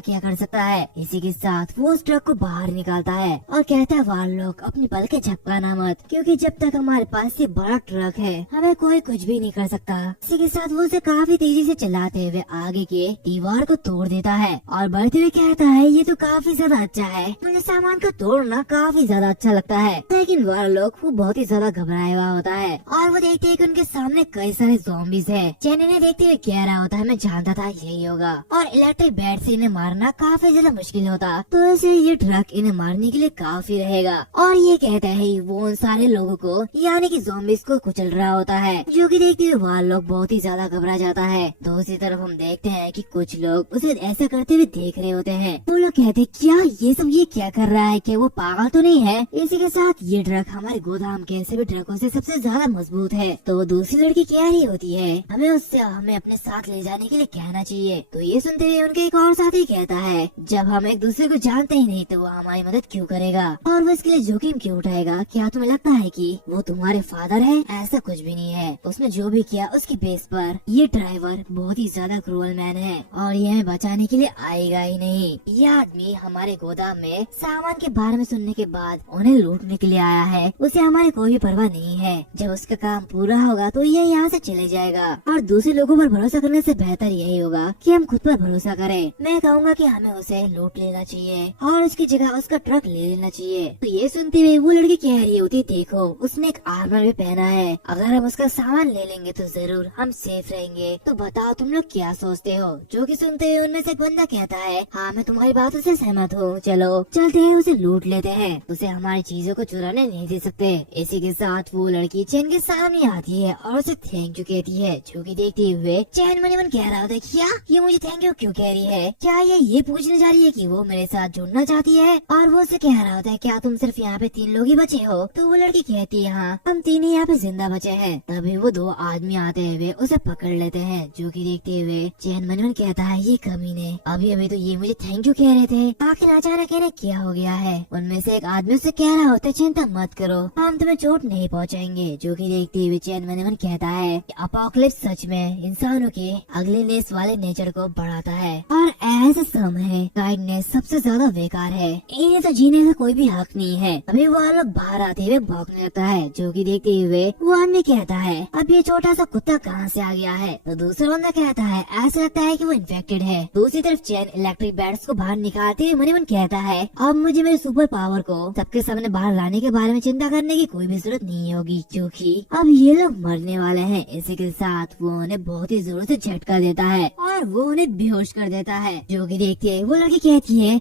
क्या कर सकता है। इसी के साथ वो उस ट्रक को बाहर निकालता है और कहता है, वाल लोग अपनी पलकें झपकाना मत, क्योंकि जब तक हमारे पास ये बड़ा ट्रक है हमें कोई कुछ भी नहीं कर सकता। इसी के साथ वो उसे काफी तेजी से चलाते हुए आगे के दीवार को तोड़ देता है और बढ़ते हुए कहता है, ये तो काफी ज्यादा अच्छा है, मुझे सामान को तोड़ना काफी ज्यादा अच्छा लगता है। लेकिन वह लोग वो बहुत ही ज्यादा घबराया हुआ होता है और वो देखते हैं कि उनके सामने कई सारे ज़ॉम्बीज़ हैं। चैन इन्हें देखते हुए कह रहा होता है, मैं जानता था यही होगा और इलेक्ट्रिक बैट से इन्हें मारना काफी ज्यादा मुश्किल होता, तो ऐसे ये ट्रक इन्हें मारने के लिए काफी रहेगा। और ये कहता है वो उन सारे लोगों को यानी कि ज़ॉम्बीज़ को कुचल रहा होता है, जो कि देखते हुए वह लोग बहुत ही ज्यादा घबरा जाता है। दूसरी तरफ हम देखते हैं कि कुछ लोग उसे ऐसा करते हुए देख रहे होते हैं। वो लोग कहते हैं, क्या ये क्या कर रहा है, क्या वो पागल तो नहीं है। इसी के साथ ये ट्रक हमारे गोदाम के सभी ट्रकों से सबसे ज्यादा मजबूत है। तो वो दूसरी लड़की कह रही होती है, हमें अपने साथ ले जाने के लिए कहना चाहिए। तो ये सुनते हुए उनके एक और साथी कहता है, जब हम एक दूसरे को जानते ही नहीं तो वो हमारी मदद क्यों करेगा और वो इसके लिए जोखिम क्यों उठाएगा। क्या तुम्हें लगता है कि वो तुम्हारे फादर है? ऐसा कुछ भी नहीं है, उसने जो भी किया उसकी बेस पर ये ड्राइवर बहुत ही ज्यादा क्रूअल मैन है और ये हमें बचाने के लिए आएगा ही नहीं। ये आदमी हमारे गोदाम में सामान के बारे में सुनने के बाद उन्हें लूटने के लिए आया है, उसे हमारी कोई भी परवाह नहीं है। जब उसका काम पूरा होगा तो ये यहाँ से चले जाएगा और दूसरे लोगों पर भरोसा करने से बेहतर यही होगा कि हम खुद पर भरोसा करें। मैं कहूँगा कि हमें उसे लूट लेना चाहिए और उसकी जगह उसका ट्रक ले लेना चाहिए। तो ये सुनते हुए वो लड़की कह रही होती, देखो उसने एक आर्मर भी पहना है, अगर हम उसका सामान ले लेंगे तो जरूर हम सेफ रहेंगे। तो बताओ तुम लोग क्या सोचते हो? जो कि सुनते हुए उनमें से एक बंदा कहता है, हाँ मैं तुम्हारी बातों से सहमत हूँ, चलो चलते हैं उसे लूट लेते हैं, उसे हमारी चीजों को चुराने नहीं दे सकते। इसी के साथ वो लड़की चैन के सामने आती है और उसे थैंक यू कहती है, जो कि देखते हुए चैन मन ही मन कह रहा होता है, क्या ये मुझे थैंक यू क्यों कह रही है? क्या ये पूछने जा रही है कि वो मेरे साथ जुड़ना चाहती है? और वो उसे कह रहा होता है, क्या तुम सिर्फ यहाँ पे 3 लोग ही बचे हो? तो वो लड़की कहती है, हाँ हम 3 ही यहाँ पे जिंदा बचे हैं। तभी वो 2 आदमी आते हुए उसे पकड़ लेते हैं, जो कि देखते हुए चैन मन ही मन कहता है, ये कमीने अभी अभी तो ये मुझे थैंक यू कह रहे थे, आखिर अचानक इन्हें क्या हो गया है? उनमें से एक आदमी उसे कह रहा होता है, चिंता मत करो, हम तुम्हें चोट नहीं पहुँचाएंगे। जो कि देखते हुए चैन मन ही मन कहता है, अपोकलिप्स सच में इंसानों के अगले नेस वाले नेचर को बढ़ाता है और ऐसे समय काइंडनेस सबसे ज्यादा बेकार है, इन्हें तो जीने का कोई भी हक नहीं है। अभी वो लोग बाहर आते हुए भौंकने लगता है, जो कि देखते हुए वो आदमी कहता है, अब ये छोटा सा कुत्ता कहाँ से आ गया है? तो दूसरा बंदा कहता है, ऐसा लगता है कि वो इन्फेक्टेड है। दूसरी तरफ चैन इलेक्ट्रिक बैट्स को बाहर निकालते हुए मन ही मन कहता है, अब मुझे मेरे सुपर पावर को सबके सामने बाहर लाने के बारे में चिंता करने की कोई भी जरूरत नहीं होगी, क्योंकि अब ये लोग मरने वाले हैं। इसी के साथ वो उन्हें बहुत ही जोर से झटका देता है और वो उन्हें बेहोश कर देता है। जो कि देखते है वो लड़की कहती है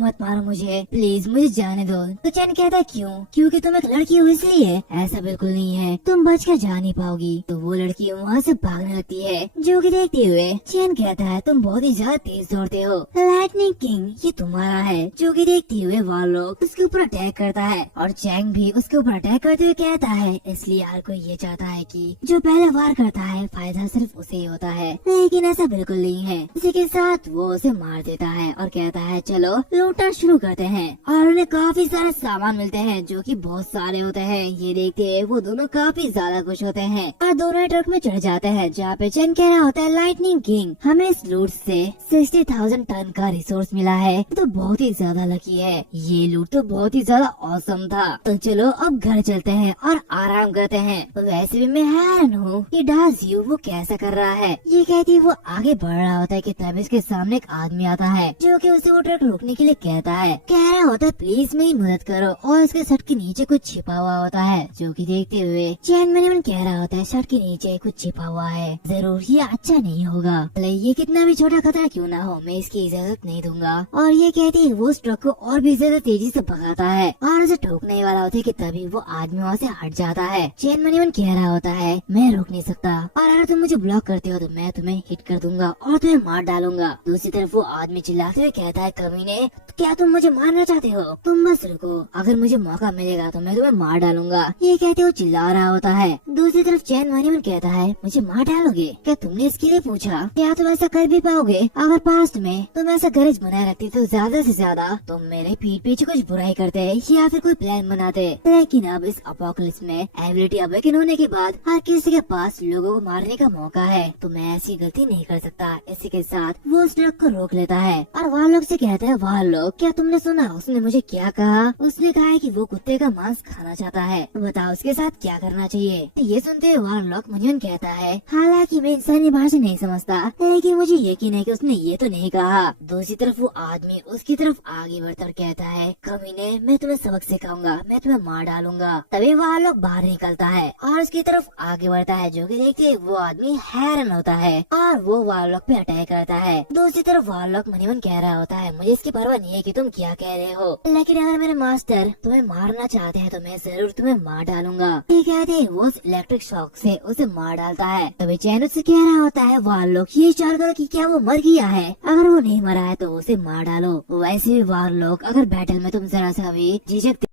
मत मारो मुझे, प्लीज मुझे जाने दो। तो चैन कहता है क्यों? क्योंकि तुम एक लड़की हो इसलिए? ऐसा बिल्कुल नहीं है, तुम बच कर जा नहीं पाओगी। तो वो लड़की वहाँ से भागने लगती है। जो कि देखते हुए चैन कहता है तुम बहुत ही ज्यादा तेज दौड़ते हो, लाइटनिंग किंग ये तुम्हारा है। जो कि देखते हुए वारलॉक उसके ऊपर अटैक करता है और चैंग भी उसके ऊपर अटैक करते हुए कहता है इसलिए हर कोई ये चाहता है कि जो पहले वार करता है फायदा सिर्फ उसे ही होता है, लेकिन ऐसा बिल्कुल नहीं है। इसी के साथ वो उसे मार देता है और कहता है चलो लूटना शुरू करते हैं। और उन्हें काफी सारे सामान मिलते हैं जो कि बहुत सारे होते हैं। ये देखते हैं वो दोनों काफी ज्यादा खुश होते हैं और दोनों ट्रक में चढ़ जाते हैं, जहाँ पे चैन कह रहा होता है लाइटनिंग किंग हमें इस लूट से 60,000 टन का रिसोर्स मिला है, तो बहुत ही ज्यादा लकी है। ये लूट तो बहुत ही ज्यादा औसम था। तो चलो अब घर चलते हैं और आराम करते हैं। तो वैसे भी मैं हैरान हूँ कि डाजियो वो कैसा कर रहा है। ये कहती वो आगे बढ़ रहा होता है कि तभी इसके सामने एक आदमी आता है जो कि उसे वो ट्रक रोकने के लिए कहता है। कह रहा होता है प्लीज मेरी मदद करो, और उसके शर्ट के नीचे कुछ छिपा हुआ होता है। जो कि देखते हुए चैन मैंने कह रहा होता है शर्ट के नीचे कुछ छिपा हुआ है, जरूर ये अच्छा नहीं होगा, भले ये कितना भी छोटा खतरा क्यों ना हो, मैं इसकी इजाजत नहीं दूंगा। और ये कहती है वो उस ट्रक को और भी ज्यादा तेजी से भगाता है और उसे ठोकने वाला होता है कि तभी वो आदमी वहाँ से हट जाता है। चैन मैंने कह रहा होता है मैं रोक नहीं सकता, और अगर तुम मुझे ब्लॉक करते हो तो मैं तुम्हें हिट कर दूंगा और तुम्हें मार डालूंगा। दूसरी तरफ वो आदमी चिल्लाते हुए कहता है कमीने तो क्या तुम मुझे मारना चाहते हो? तुम बस रुको, अगर मुझे मौका मिलेगा तो मैं तुम्हें मार डालूंगा। ये कहते वो चिल्ला रहा होता है। दूसरी तरफ चैन मैंने कहता है मुझे मार डालोगे? क्या तुमने इसके लिए पूछा? क्या तुम ऐसा कर भी पाओगे? अगर पास्ट में तुम ऐसा गरज बनाए रखती तो ज्यादा से ज्यादा तुम मेरे पीठ पीछे कुछ बुराई करते या फिर कोई प्लान बनाते। लेकिन अब इस अपोकलिप्स में एबिलिटी अवेकन होने के बाद हर किसी के पास लोगों को मारने का मौका है, तो मैं ऐसी गलती नहीं कर सकता। इसी के साथ वो उस ट्रक को रोक लेता है और वारलॉक से कहता है वारलॉक क्या तुमने सुना उसने मुझे क्या कहा? उसने कहा है कि वो कुत्ते का मांस खाना चाहता है, बताओ उसके साथ क्या करना चाहिए? ये सुनते हुए वारलॉक मुझे कहता है हालांकि मैं इंसानी भाषा नहीं समझता, लेकिन मुझे यकीन है कि उसने ये तो नहीं कहा। दूसरी तरफ वो आदमी उसकी तरफ आगे बढ़कर कहता है कमीने मैं तुम्हें सबक सिखाऊंगा, मैं तुम्हें मार डालूंगा। तभी वारलॉक बाहर निकलता है और उसकी तरफ आगे बढ़ता है। जो कि देखते वो आदमी हैरान होता है और वो वारलॉक पे अटैक करता है। दूसरी तरफ वारलॉक मनीमन कह रहा होता है मुझे इसकी परवाह नहीं है कि तुम क्या कह रहे हो, लेकिन अगर मेरे मास्टर तुम्हें मारना चाहते हैं तो मैं जरूर तुम्हें मार डालूंगा। ये कहते वो उस इलेक्ट्रिक शॉक से उसे मार डालता है। तभी चैन उससे कह रहा होता है वारलॉक ये जानकर कि क्या वो मर गया है, अगर वो नहीं मरा है तो उसे मार डालो। वैसे भी वारलॉक अगर बैटल में तुम जरा सा भी झिझक